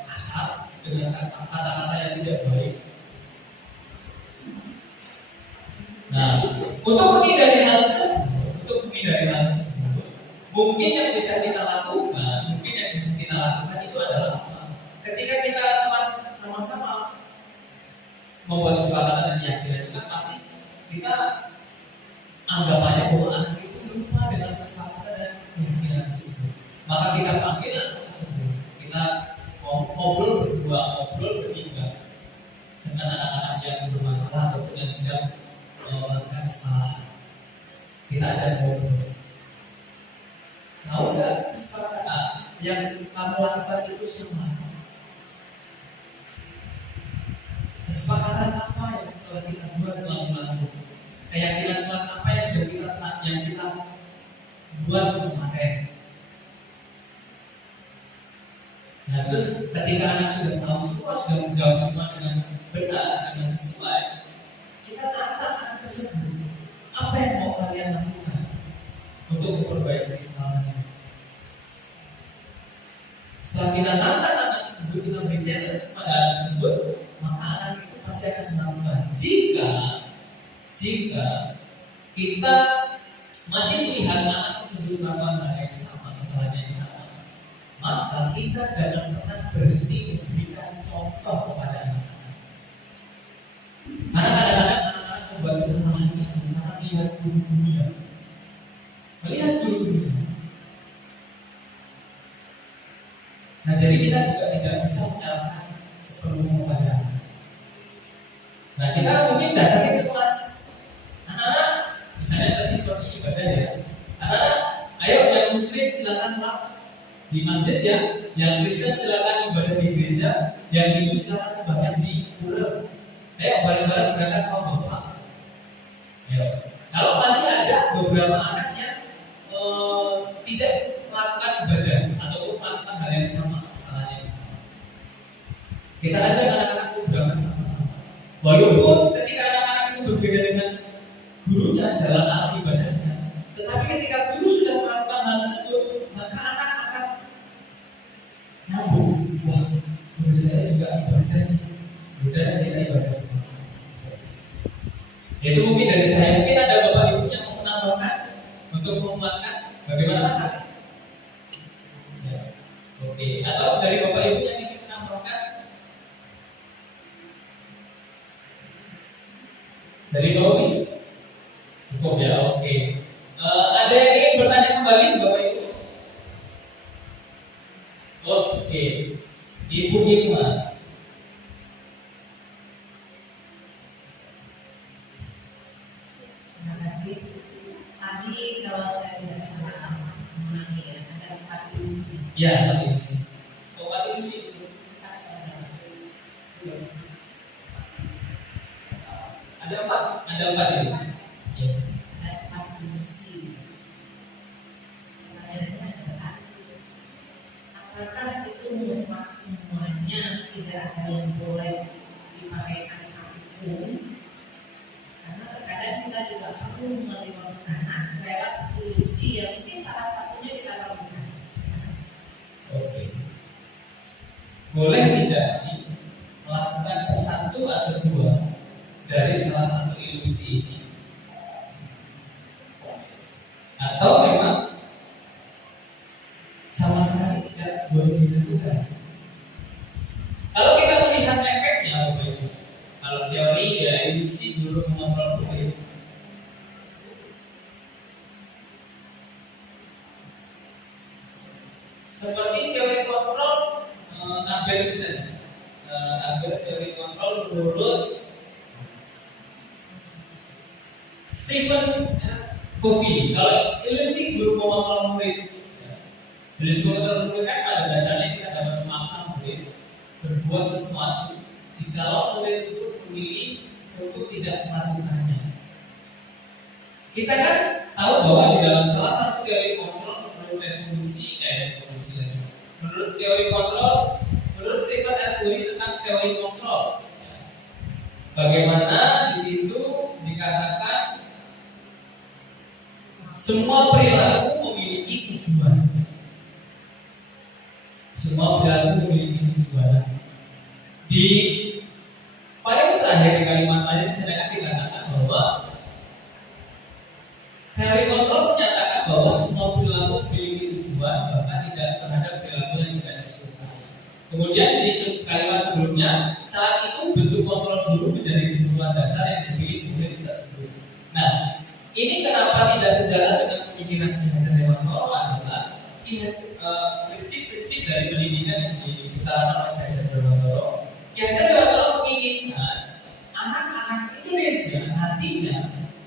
kasar, dengan kata-kata yang tidak baik. Nah, untuk menghindari hal tersebut, mungkin yang bisa kita lakukan, itu adalah apa? Ketika kita telah sama-sama membuat kesepakatan dan keyakinan itu kan pasti kita anggapannya bahwa anak itu lupa dengan kesepakatan dan keyakinan tersebut. Maka kita panggil anak tersebut, kita ngobrol berdua, ngobrol bertiga dengan anak-anak yang bermasalah ataupun yang sedang melakukan kesalahan. Kita ajak ngobrol. Tahu nggak kesepakatan yang kamu lakukan itu semua? Kesepakatan apa yang telah kita buat dalam keyakinan kelas apa yang sudah kita buat kemarin? Nah, terus ketika anak sudah tahu semua, sudah menjawab semua dengan benar, dengan sesuai, kita tantang anak tersebut, apa yang mau kalian lakukan untuk memperbaiki kesalahan? Setelah kita tantang anak tersebut, kita beri challenge pada anak tersebut, maka anak itu pasti akan melakukan. Jika kita masih melihat anak tersebut melakukan hal yang sama, kesalahan yang sama, maka kita jangan pernah berhenti memberikan contoh kepada anak-anak. Karena kadang-kadang anak-anak membuat kesalahan itu karena melihat guru-gurunya. Nah, jadi kita juga tidak bisa menyalahkan sepenuhnya kepada anak. Nah, kita mungkin datang ke kelas anak-anak, misalnya tadi seperti ibadah ya. Anak-anak, ayo yang muslim silakan sholat di masjid ya, yang Kristen silakan ibadah di gereja, yang Hindu silakan sembahyang di pura. Ayo bareng-bareng berangkat sama Bapak. Ya. Kalau masih ada beberapa anak yang tidak melakukan ibadah ataupun melakukan hal yang sama, kesalahan yang sama, kita ajak anak-anak itu berangkat sama-sama. Walaupun ketika anak-anak itu berbeda dengan gurunya dalam alam ibadahnya, tetapi ketika guru sudah melakukan hal tersebut, maka anak akan nyambung. Wah, guru saya juga ibadah, udah kita ibadah sama-sama. Itu mungkin dari saya. Mungkin ada bapak ibu yang mau menambahkan untuk menguatkan bagaimana masak. Ya. Oke. Atau dari bapak ibu yang ingin menambahkan. Dari Bapak cukup ya. Oke. Ada yang ingin bertanya kembali bapak ibu? Oke. Ibu Irma. Tadi kalau saya tidak salah mengulangi ya, ada 4 divisi. Ya, 4 divisi. Oh, 4 divisi. Ada 4 ini. Ya. Ada 4 divisi. Pertanyaannya adalah, apakah itu mutlak semuanya tidak ada yang boleh dipakai satupun? Karena terkadang kita juga mampu menerima anak lewat ilusi yang mungkin salah satunya kita lakukan. Oke. Boleh tidak sih melakukan satu atau dua dari salah satu ilusi ini? Atau memang sama sekali tidak boleh dilakukan? Kalau kita melihat efeknya, kalau teori ya ilusi guru mengontrol murid. Seperti teori kontrol algoritma, teori kontrol menurut Stephen Covey. Kalau ilusi guru mengontrol murid, ilusi mengontrol murid kan pada dasarnya kita dapat memaksa murid berbuat sesuatu jikalau murid tersebut memilih untuk tidak melakukannya. Kita kan tahu bahwa di dalam salah satu teori kontrol menurut menurut teori kontrol, menurut Stephen Covey tentang teori kontrol, bagaimana di situ dikatakan semua perilaku memiliki tujuan. Semua perilaku memiliki tujuan. Di paling terakhir di kalimat tadi saya dikatakan bahwa teori kontrol menyatakan bahwa semua perilaku memiliki tujuan, bahkan tidak terhadap perilaku yang tidak disukai. Kemudian di kalimat sebelumnya, saat itu bentuk kontrol guru menjadi kebutuhan dasar yang dipilih murid tersebut. Nah, ini kenapa tidak sejalan dengan pemikiran Ki Hajar Dewantara adalah prinsip-prinsip dari pendidikan yang diutarakan oleh Ki Hajar Dewantara. Ki Hajar Dewantara menginginkan anak-anak Indonesia nantinya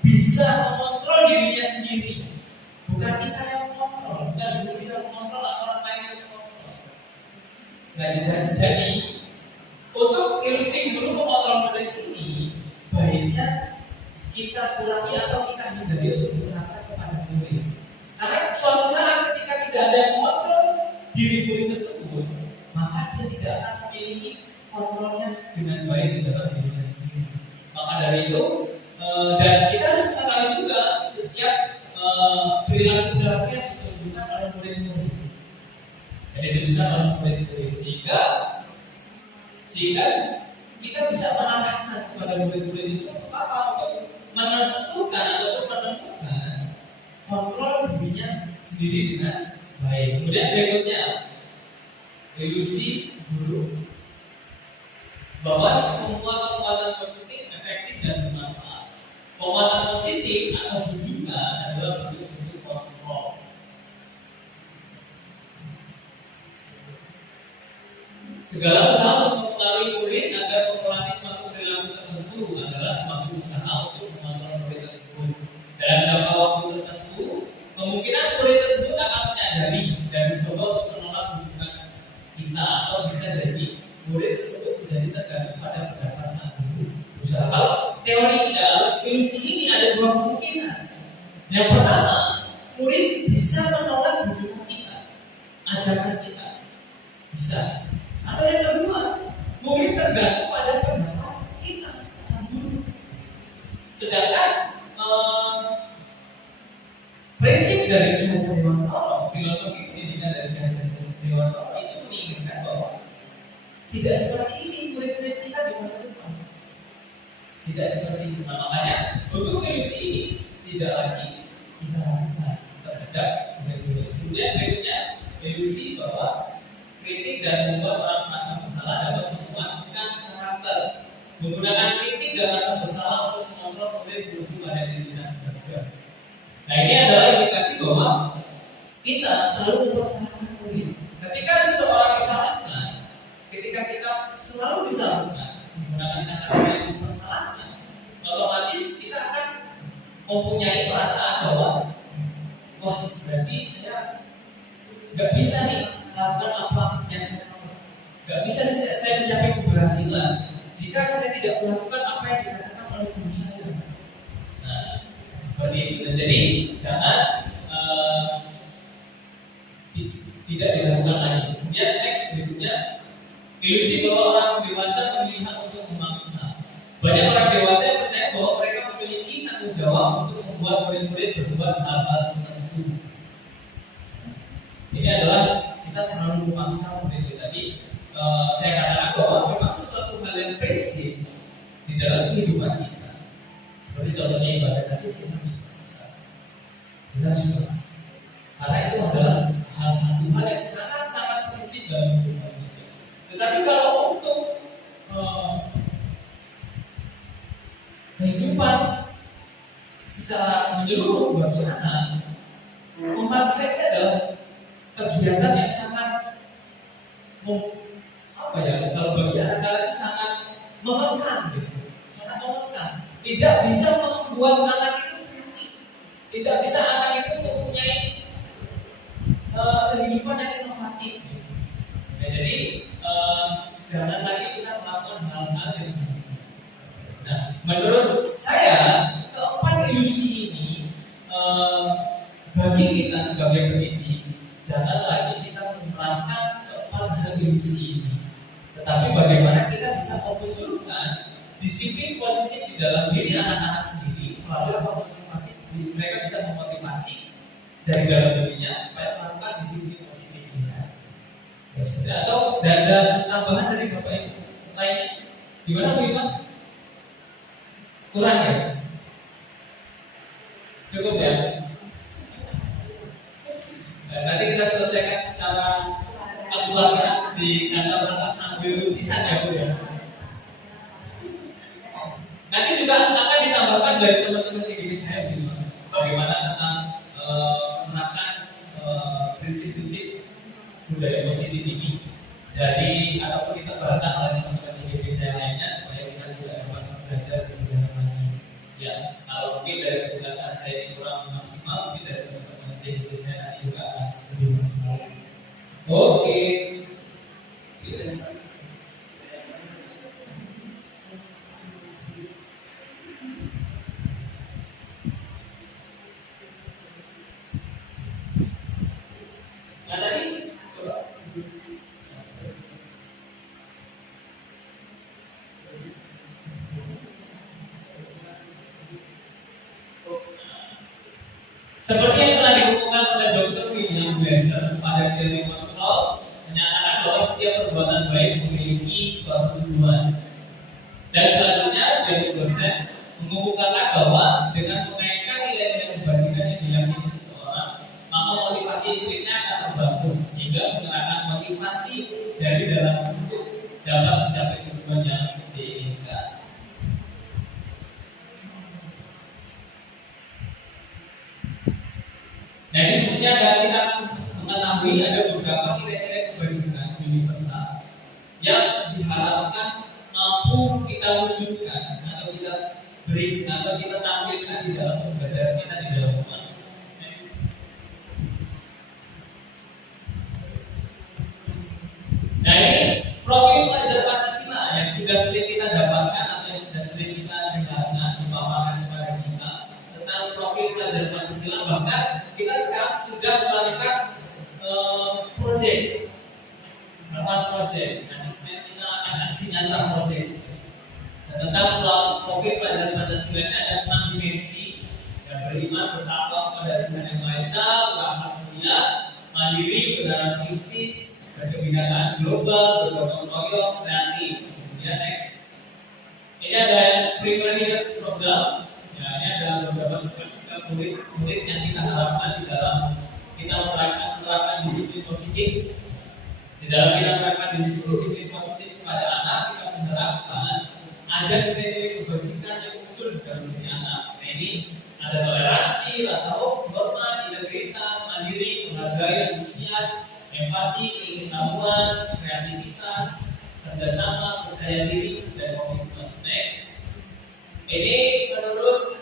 bisa mengontrol dirinya sendiri, bukan kita yang mengontrol, bukan guru yang mengontrol atau orang lain yang mengontrol. Nah, jadi untuk ilusi guru mengontrol murid ini, baiknya kita kurangi atau kita hindari untuk menerapkan kepada murid. Karena suatu saat ketika tidak ada yang mengontrol diri murid tersebut, maka dia tidak akan memiliki kontrolnya dengan baik di dalam dirinya sendiri. Maka dari itu, dan kita harus mengetahui juga setiap perilaku-perilaku yang ditunjukkan oleh murid-murid. Jadi ditunjukkan oleh murid-murid sehingga kita bisa menarahkan kepada murid-murid itu untuk apa? Untuk menentukan atau menemukan kontrol dirinya sendiri dengan baik. Kemudian berikutnya ilusi guru bahwa semua kekuatan positif, efektif dan bermanfaat. Kekuatan positif atau bujukan adalah bentuk-bentuk kontrol. Segala usaha untuk mempengaruhi murid agar memulai suatu perilaku tertentu adalah suatu usaha untuk mengontrol murid tersebut. Dalam jangka waktu tertentu, kemungkinan murid tersebut akan menyadari dan mencoba untuk menolak bujukan kita, atau bisa jadi murid tersebut menjadi tergantung pada pendapat sang guru. Kalau teori ilusi ini ada dua kemungkinan. Yang pertama, murid bisa menolak bujukan kita, ajakan kita, bisa. Atau yang kedua, murid tergantung pada pendapat kita, sang guru. Sedangkan prinsip dari Ki Hajar Dewantara, filosofi pendidikan dari Ki Hajar Dewantara itu menginginkan bahwa tidak seperti ini murid-murid kita di masa depan. Tidak seperti itu. Makanya untuk ilusi ini tidak lagi kita lakukan terhadap murid-murid. Kemudian berikutnya ilusi bahwa kritik dan membuat orang merasa bersalah dapat menguatkan karakter. Menggunakan kritik dan rasa bersalah untuk mengontrol murid menuju pada identitas berbeda. Nah, ini adalah indikasi bahwa kita selalu mempersalahkan murid. Ketika seseorang disalahkan, ketika kita selalu disalahkan menggunakan kata-kata yang mempersalahkan, otomatis kita akan mempunyai perasaan bahwa wah, berarti saya nggak bisa nih lakukan apa yang saya mau. Nggak bisa saya mencapai keberhasilan jika saya tidak melakukan apa yang dikatakan oleh guru saya. Nah, seperti itu. Jadi jangan tidak dilakukan lagi. Kemudian next berikutnya, ilusi bahwa orang dewasa memilih untuk memaksa. Banyak orang dewasa yang percaya bahwa mereka memiliki tanggung jawab untuk membuat kehidupan kita. Seperti contohnya ibadah tadi, kita harus puasa. Kita harus puasa. Karena itu adalah satu hal yang sangat-sangat prinsip dalam hidup manusia. Tetapi kalau untuk kehidupan secara menyeluruh bagi anak, memaksakan adalah kegiatan yang sangat kalau bagi anak-anak itu sangat mengekang gitu, sangat mengekang. Tidak bisa membuat anak itu kreatif, tidak bisa anak itu mempunyai kehidupan yang inovatif. Gitu. Nah, jadi jangan lagi kita melakukan hal-hal yang nah, menurut saya keempat ilusi ini bagi kita sebagai pendidik, jangan lagi kita menerapkan keempat hal ilusi ini. Tetapi bagaimana kita bisa memunculkan disiplin positif di dalam diri anak-anak sendiri melalui motivasi, mereka bisa memotivasi dari dalam dirinya supaya melakukan disiplin positif ini. Ya sudah, atau ada tambahan dari Bapak Ibu lainnya? Gimana Bu Iman? Kurang ya? Cukup ya? Nah, nanti kita selesaikan secara keluarga di kantor atas sambil lukisan ya Bu ya. Nanti juga akan ditambahkan dari teman-teman di saya bagaimana tentang menerapkan prinsip-prinsip budaya positif ini dari ataupun ditebarkan oleh teman-teman CGP saya lainnya supaya kita juga dapat belajar lebih dalam lagi. Ya, kalau mungkin dari penjelasan saya ini kurang maksimal, mungkin dari teman-teman CGP saya nanti juga akan lebih maksimal. Oke. Nah tadi coba. Seperti yang telah dikukuhkan oleh Dr. William Glasser pada teori kontrol, menyatakan bahwa setiap perbuatan baik memiliki suatu tujuan. Dan selanjutnya dari dosen mengukuhkan bahwa dengan menaikkan nilai-nilai kebajikan yang diyakini seseorang, maka motivasi listriknya akan terbangun sehingga menggerakkan motivasi dari dalam untuk dapat mencapai tujuan yang diinginkan. Nah, ini khususnya kita mengetahui ada beberapa nilai-nilai kebajikan universal yang diharapkan mampu kita wujudkan atau kita beri atau kita tampilkan di dalam pembelajaran kita di dalam kelas. Nah, ini profil pelajar Pancasila yang sudah sering kita dapatkan atau yang sudah sering kita dengarkan dipaparkan kepada kita tentang profil pelajar Pancasila. Bahkan kita sekarang sudah melakukan proyek asesmen kita akan aksi nyata proyek. Tentang profil pelajar Pancasila ini ada 6 dimensi yang beriman, bertakwa kepada Tuhan Yang Maha Esa, berakhlak mulia, mandiri, berdarah kritis, berkebinekaan global, bergotong royong, kreatif. Kemudian next, ini ada primary years program. Ya, ini ada beberapa sikap murid yang kita harapkan di dalam kita menerapkan disiplin positif. Di dalam kita menerapkan disiplin positif kepada anak, kita menerapkan ada nilai-nilai kebajikan yang muncul di dalam diri anak. Nah, ini ada toleransi, rasa hormat, integritas, mandiri, menghargai, antusias, empati, keinginabuan, kreativitas, kerjasama, percaya diri, dan komitmen. Next, ini menurut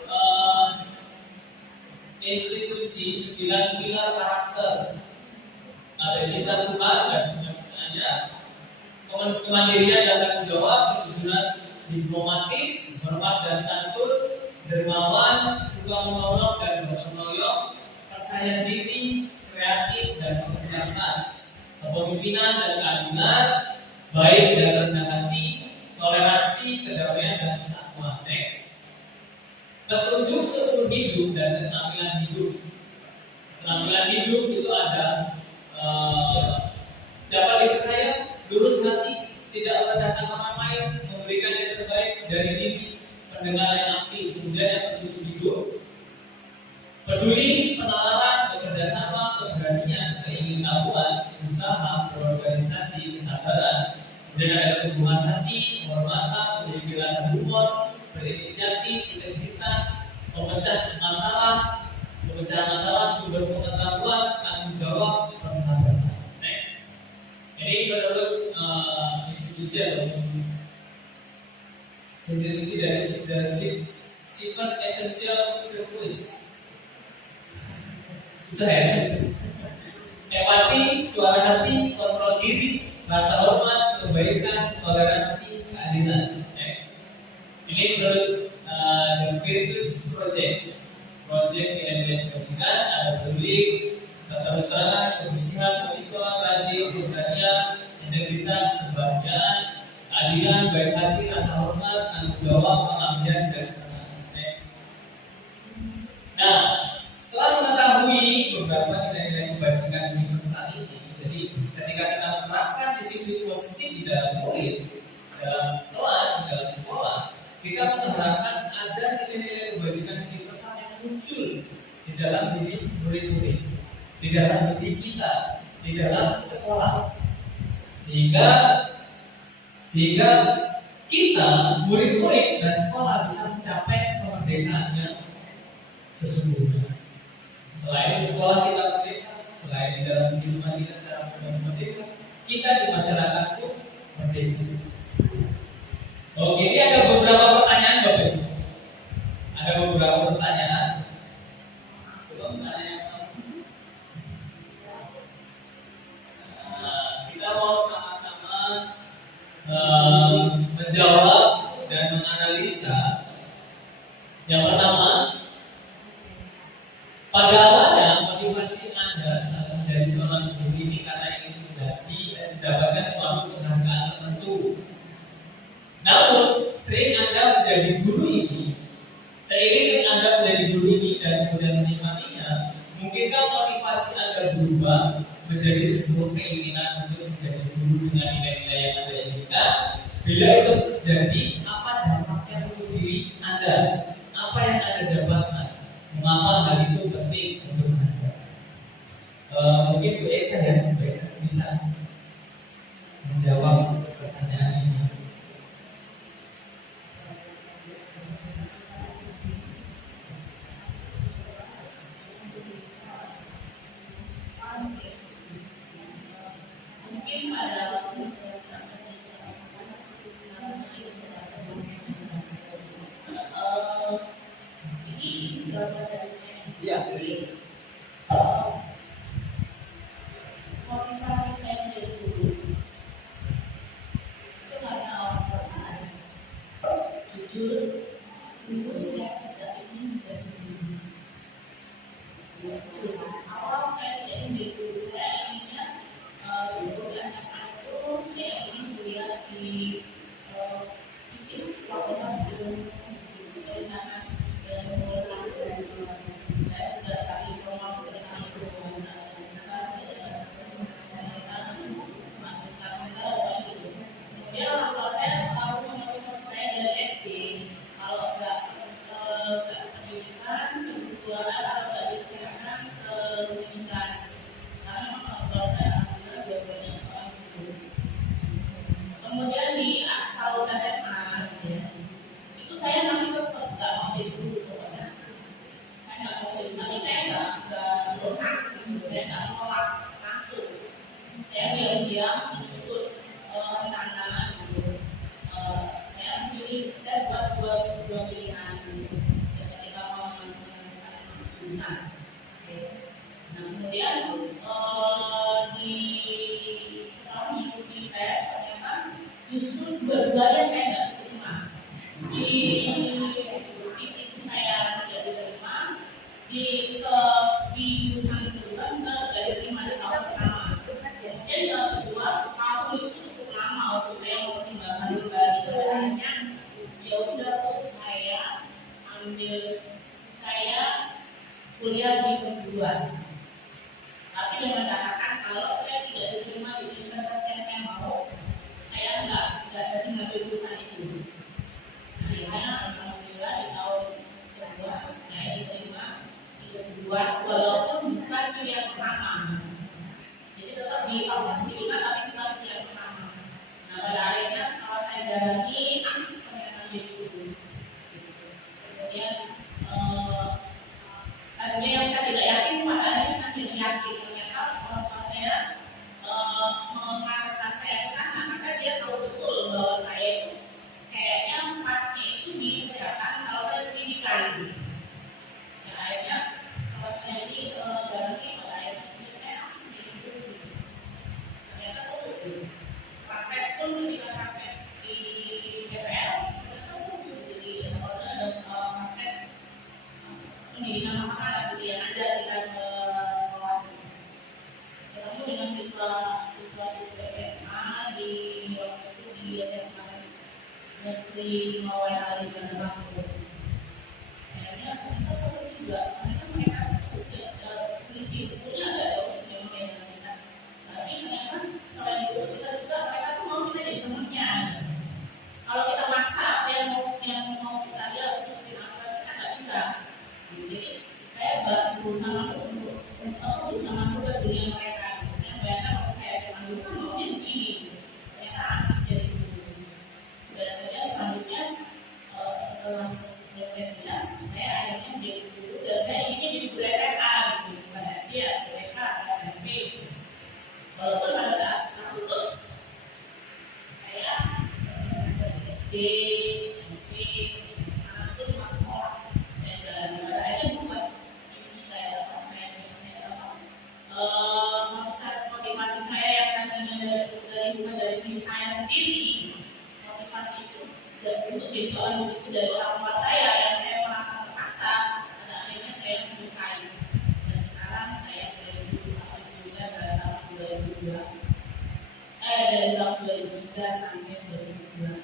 institusi 9 pilar karakter. Ada cinta Tuhan dan sebenarnya kemandirian dan tanggung jawab, kejujuran diplomatis, hormat dan santun, dermawan, suka menolong dan gotong royong, percaya diri, kreatif dan pekerja keras, kepemimpinan dan keadilan, baik dan rendah hati, toleransi, kedamaian dan persatuan. Next, petunjuk seumur hidup dan keterampilan hidup. Keterampilan hidup itu ada dapat dipercaya, lurus hati, tidak merendahkan orang lain, memberikan yang terbaik dari diri, pendengar yang aktif. Kemudian yang ketujuh itu peduli, penawaran, bekerja sama, keberanian, keingintahuan, usaha, berorganisasi, kesabaran. Kemudian ada keteguhan hati, kehormatan, memiliki rasa humor, berinisiatif, integritas, pemecah masalah, sumber pengetahuan, tanggung jawab, persahabatan. Next. Ini menurut institusi dari Seven Essential Virtues. Susah ya? Empati, suara hati, kontrol diri, rasa hormat, kebaikan, toleransi, keadilan. Next. Ini menurut The Virtues Project. Project nilai-nilai kebajikan, ada peduli, terus terang, kebersihan, komitmen, rajin, keberanian, integritas, kebahagiaan, keadilan, baik hati, rasa hormat, tanggung jawab, pengabdian, dan sebagainya. Next. Nah, setelah mengetahui beberapa nilai-nilai kebajikan universal ini, jadi ketika kita menerapkan disiplin positif di dalam murid, dalam kelas, di dalam sekolah, kita mengharapkan ada nilai-nilai kebajikan universal yang muncul di dalam diri murid-murid, di dalam diri kita, di dalam sekolah, sehingga kita murid-murid dan sekolah bisa mencapai kemerdekaannya sesungguhnya. Selain di sekolah kita merdeka, selain di dalam kehidupan kita secara merdeka, kita di masyarakat pun merdeka. Oke, ini ada beberapa pertanyaan Bapak Ibu. Ada beberapa pertanyaan. Kita mau sama-sama menjawab dan menganalisa. Yang pertama, pada awalnya motivasi Anda saat menjadi seorang guru ini karena ingin mendapatkan suatu penghargaan tertentu. Namun, sering Anda menjadi guru ini, seiring Anda menjadi guru ini dan kemudian menikmatinya, mungkinkah motivasi Anda berubah menjadi sebuah keinginan untuk menjadi guru dengan nilai-nilai yang Anda inginkan? Bila itu terjadi, apa dampaknya untuk diri Anda? Apa yang Anda dapatkan? Mengapa hal itu penting untuk Anda? Mungkin Bu Eka yang bisa menjawab pertanyaan ini. Mungkin pada waktu ini jawaban dari saya. Ya. Motivasi saya menjadi guru itu karena orang tua saya. Jujur, dulu saya tidak ingin menjadi guru. Awal saya tidak ingin menjadi guru, saya inginnya sebelum SMA itu saya ingin kuliah di fisik, fakultas ilmu pemerintahan dan pemerintahan. Saya sudah cari informasi tentang itu, administrasi dan itu. Kemudian orang tua saya selalu memotivasi saya dari SD, kalau nggak pendidikan, kebutuhan atau nggak di kesehatan, pendidikan. Karena orang tua saya alhamdulillah dua-duanya seorang guru. Kemudian di asal SMA, itu saya masih tetap nggak mau jadi guru pokoknya. Saya nggak mau jadi, tapi saya nggak berhak, saya nggak menolak langsung. Saya diam-diam menyusun rencana gitu. Saya buat dua pilihan gitu. Ketika mau menentukan jurusan. Nah kemudian setelah mengikuti tes ternyata justru dua-duanya saya nggak diterima. Di fisik saya tidak diterima, di jurusan kedua nggak diterima di tahun pertama. Kemudian tahun kedua setahun itu cukup lama untuk saya mempertimbangkan kembali. Akhirnya ya udah tuh saya kuliah di perguruan. Tapi dengan catatan kalau saya tidak diterima di universitas yang saya mau, saya nggak jadi ngambil jurusan itu. Akhirnya gitu. Ya, akhirnya setelah saya ini jalani pada akhirnya saya asik gitu. Ternyata seru gitu. Praktek pun ketika praktek di PPL ternyata seru jadi ada praktek pendidikan makanan gitu yang ngajar kita ke sekolah. Ketemu dengan siswa SMA di waktu itu di SMA Negeri Mawai Ali dan Bangkok. Akhirnya kita seru juga, karena mereka selisih bukunya agak jauh sebelum dengan kita. Tapi ternyata selain guru kita juga mereka tuh mau kita jadi temannya. Kalau kita maksa apa yang mau kita lihat untuk kita nggak bisa. Jadi saya berusaha masuk ke dunia mereka. Saya bayangkan waktu saya cuma dulu kan maunya begini, ternyata asik jadi guru. Dan akhirnya selanjutnya setelah selesai kuliah, saya akhirnya jadi guru dan saya ingin jadi guru SMA gitu, bukan SD ya, TK, SMP. Walaupun pada saat lulus saya sering mengajar di SD, SMP, SMA itu masih sekolah. Saya jalani pada akhirnya bukan ini saya motivasi saya yang tadinya dari diri saya sendiri, motivasi itu dan untuk jadi seorang guru itu dari orang tua saya yang saya merasa terpaksa, pada akhirnya saya menyukai dan sekarang saya menjadi guru alhamdulillah dari tahun 2002 dari tahun 2003 sampai 2002.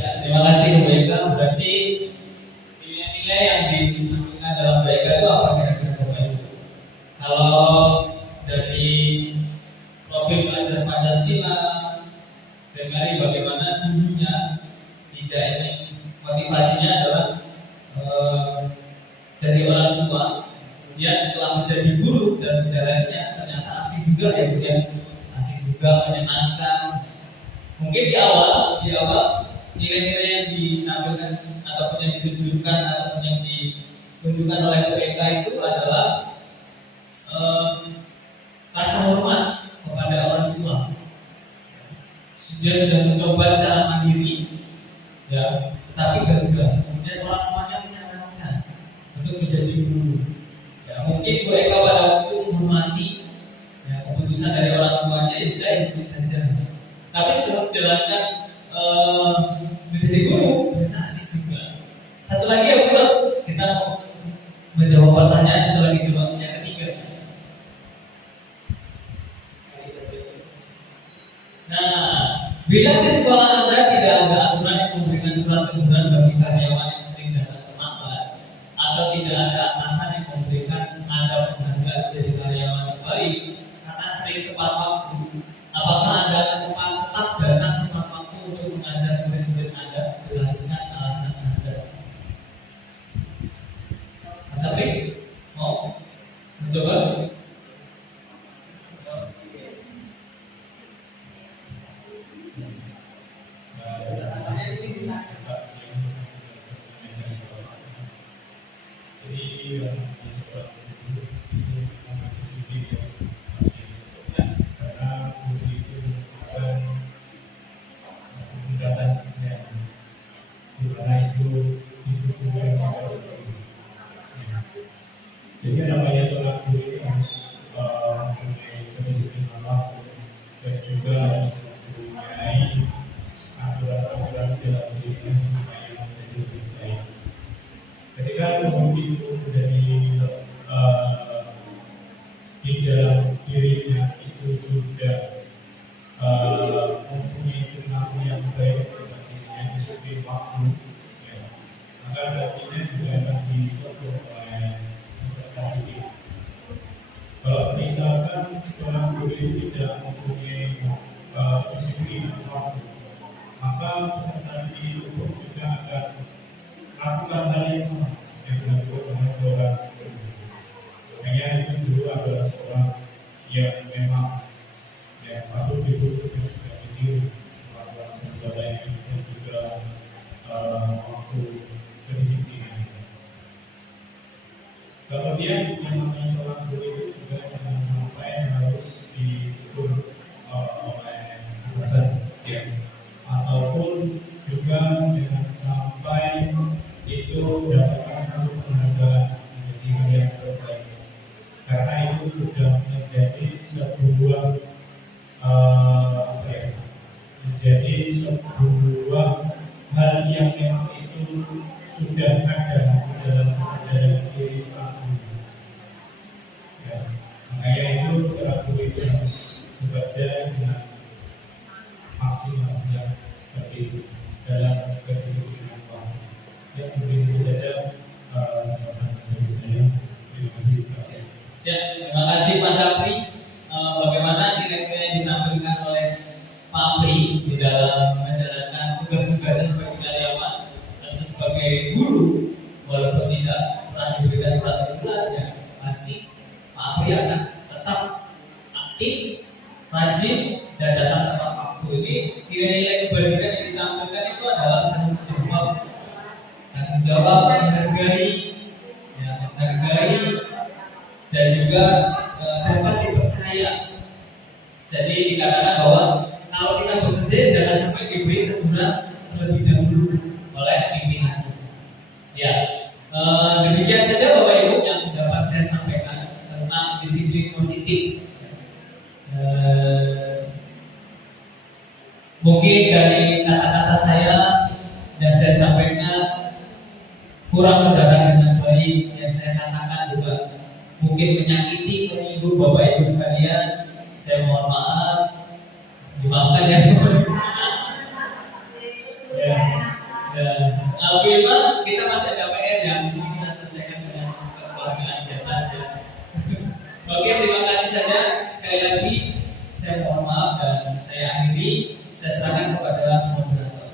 Ya, terima kasih Bu Eka. Berarti nilai-nilai yang ditampilkan dalam Bu Eka itu apa kira-kira Bapak Ibu? Kalau dari profil pelajar Pancasila, dari bagaimana dulunya tidak ini motivasinya adalah dari orang tua. Kemudian setelah menjadi guru dan menjalannya ternyata asik juga ya Bu ya, asik juga, menyenangkan. Mungkin di awal nilai-nilai yang ditampilkan ataupun yang ditunjukkan ataupun yang ditunjukkan oleh PK itu adalah rasa hormat kepada orang tua. Dia sudah mencoba secara mandiri, ya, tetapi gagal. Kemudian orang tuanya menyarankan untuk menjadi guru. Ya, mungkin Bu Eka pada waktu menghormati ya, keputusan dari orang tuanya, ya sudah itu saja. Tapi setelah menjalankan menjadi guru, ternyata asik juga. Satu lagi ya Bu, kita mau menjawab pertanyaan satu lagi coba yang ketiga. Nah, bila di sekolah Anda tidak ada aturan yang memberikan surat teguran bagi karyawan yang sering datang terlambat, atau tidak ada atasan yang memberikan Anda penghargaan menjadi karyawan yang baik karena sering tepat waktu, apakah Anda akan tetap datang tepat waktu untuk mengajar murid-murid Anda? Jelaskan alasan Anda. Mas Afri, mau mencoba? Jadi namanya sholat guru itu harus mempunyai kedisiplinan waktu dan juga harus mempunyai aturan-aturan dalam dirinya supaya menjadi lebih baik. Ketika guru itu menjadi di dalam dirinya itu sudah mempunyai perilaku yang baik seperti yang disiplin waktu, ya, maka artinya juga akan didukung oleh peserta didik. Kalau misalkan seorang guru itu tidak mempunyai disiplin waktu, maka peserta didik itu juga akan melakukan hal yang sama yang dilakukan oleh seorang guru. Makanya itu guru adalah seorang yang memang yang patut dituntut juga ditiru kemampuan swadaya dan juga waktu kedisiplinan. Kemudian yang namanya seorang guru itu juga jangan sampai harus di menjadi sebuah hal yang memang itu sudah ada dalam diri pelaku. Ya, makanya itu pelaku itu harus bekerja dengan maksimal ya, seperti itu dalam kedisiplinan pelaku. Ya, mungkin itu saja dari saya. Terima kasih. Ya, terima kasih Pak Sapri. Bagaimana kira-kira yang ditampilkan oleh Pak Pri di dalam menjalankan tugas-tugasnya sebagai karyawan atau sebagai guru, walaupun tidak pernah diberikan surat tugas, ya pasti Pak Pri akan tetap aktif, rajin, dan datang tepat waktu. Ini nilai-nilai kebajikan yang ditampilkan itu adalah tanggung jawab menghargai, ya, dan juga dapat dipercaya. Jadi dikatakan bahwa kalau kita bekerja jangan sampai diberi teguran terlebih dahulu oleh pimpinan. Ya, demikian saja Bapak Ibu yang dapat saya sampaikan tentang disiplin positif. Mungkin dari kata-kata saya yang saya sampaikan kurang mendarat dengan baik, yang saya katakan juga mungkin menyakiti, menyinggung Bapak Ibu sekalian. Saya mohon maaf, dimaafkan ya. Alhamdulillah kita masih ada PR yang di sini kita selesaikan dengan kekeluargaan di atas ya. Oke, terima kasih saja. Sekali lagi saya mohon maaf dan saya akhiri. Saya serahkan kepada moderator.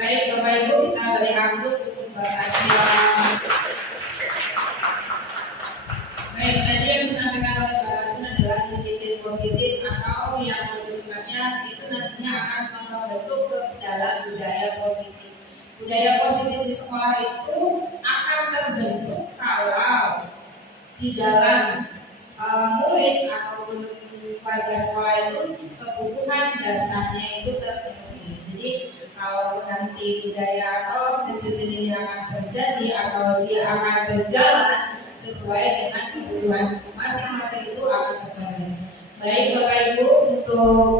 Baik Bapak Ibu, kita beri kampus untuk Bapak Asia. Baik, tadi yang disampaikan oleh Bapak Asia adalah disiplin positif atau yang sebetulnya itu nantinya akan membentuk ke dalam budaya positif. Budaya positif di sekolah itu akan terbentuk kalau di dalam murid ataupun warga sekolah itu kebutuhan dasarnya itu terpenuhi. Jadi kalau nanti budaya atau disiplin ini akan terjadi atau dia akan berjalan sesuai dengan kebutuhan masing-masing itu akan terpenuhi. Baik Bapak Ibu, untuk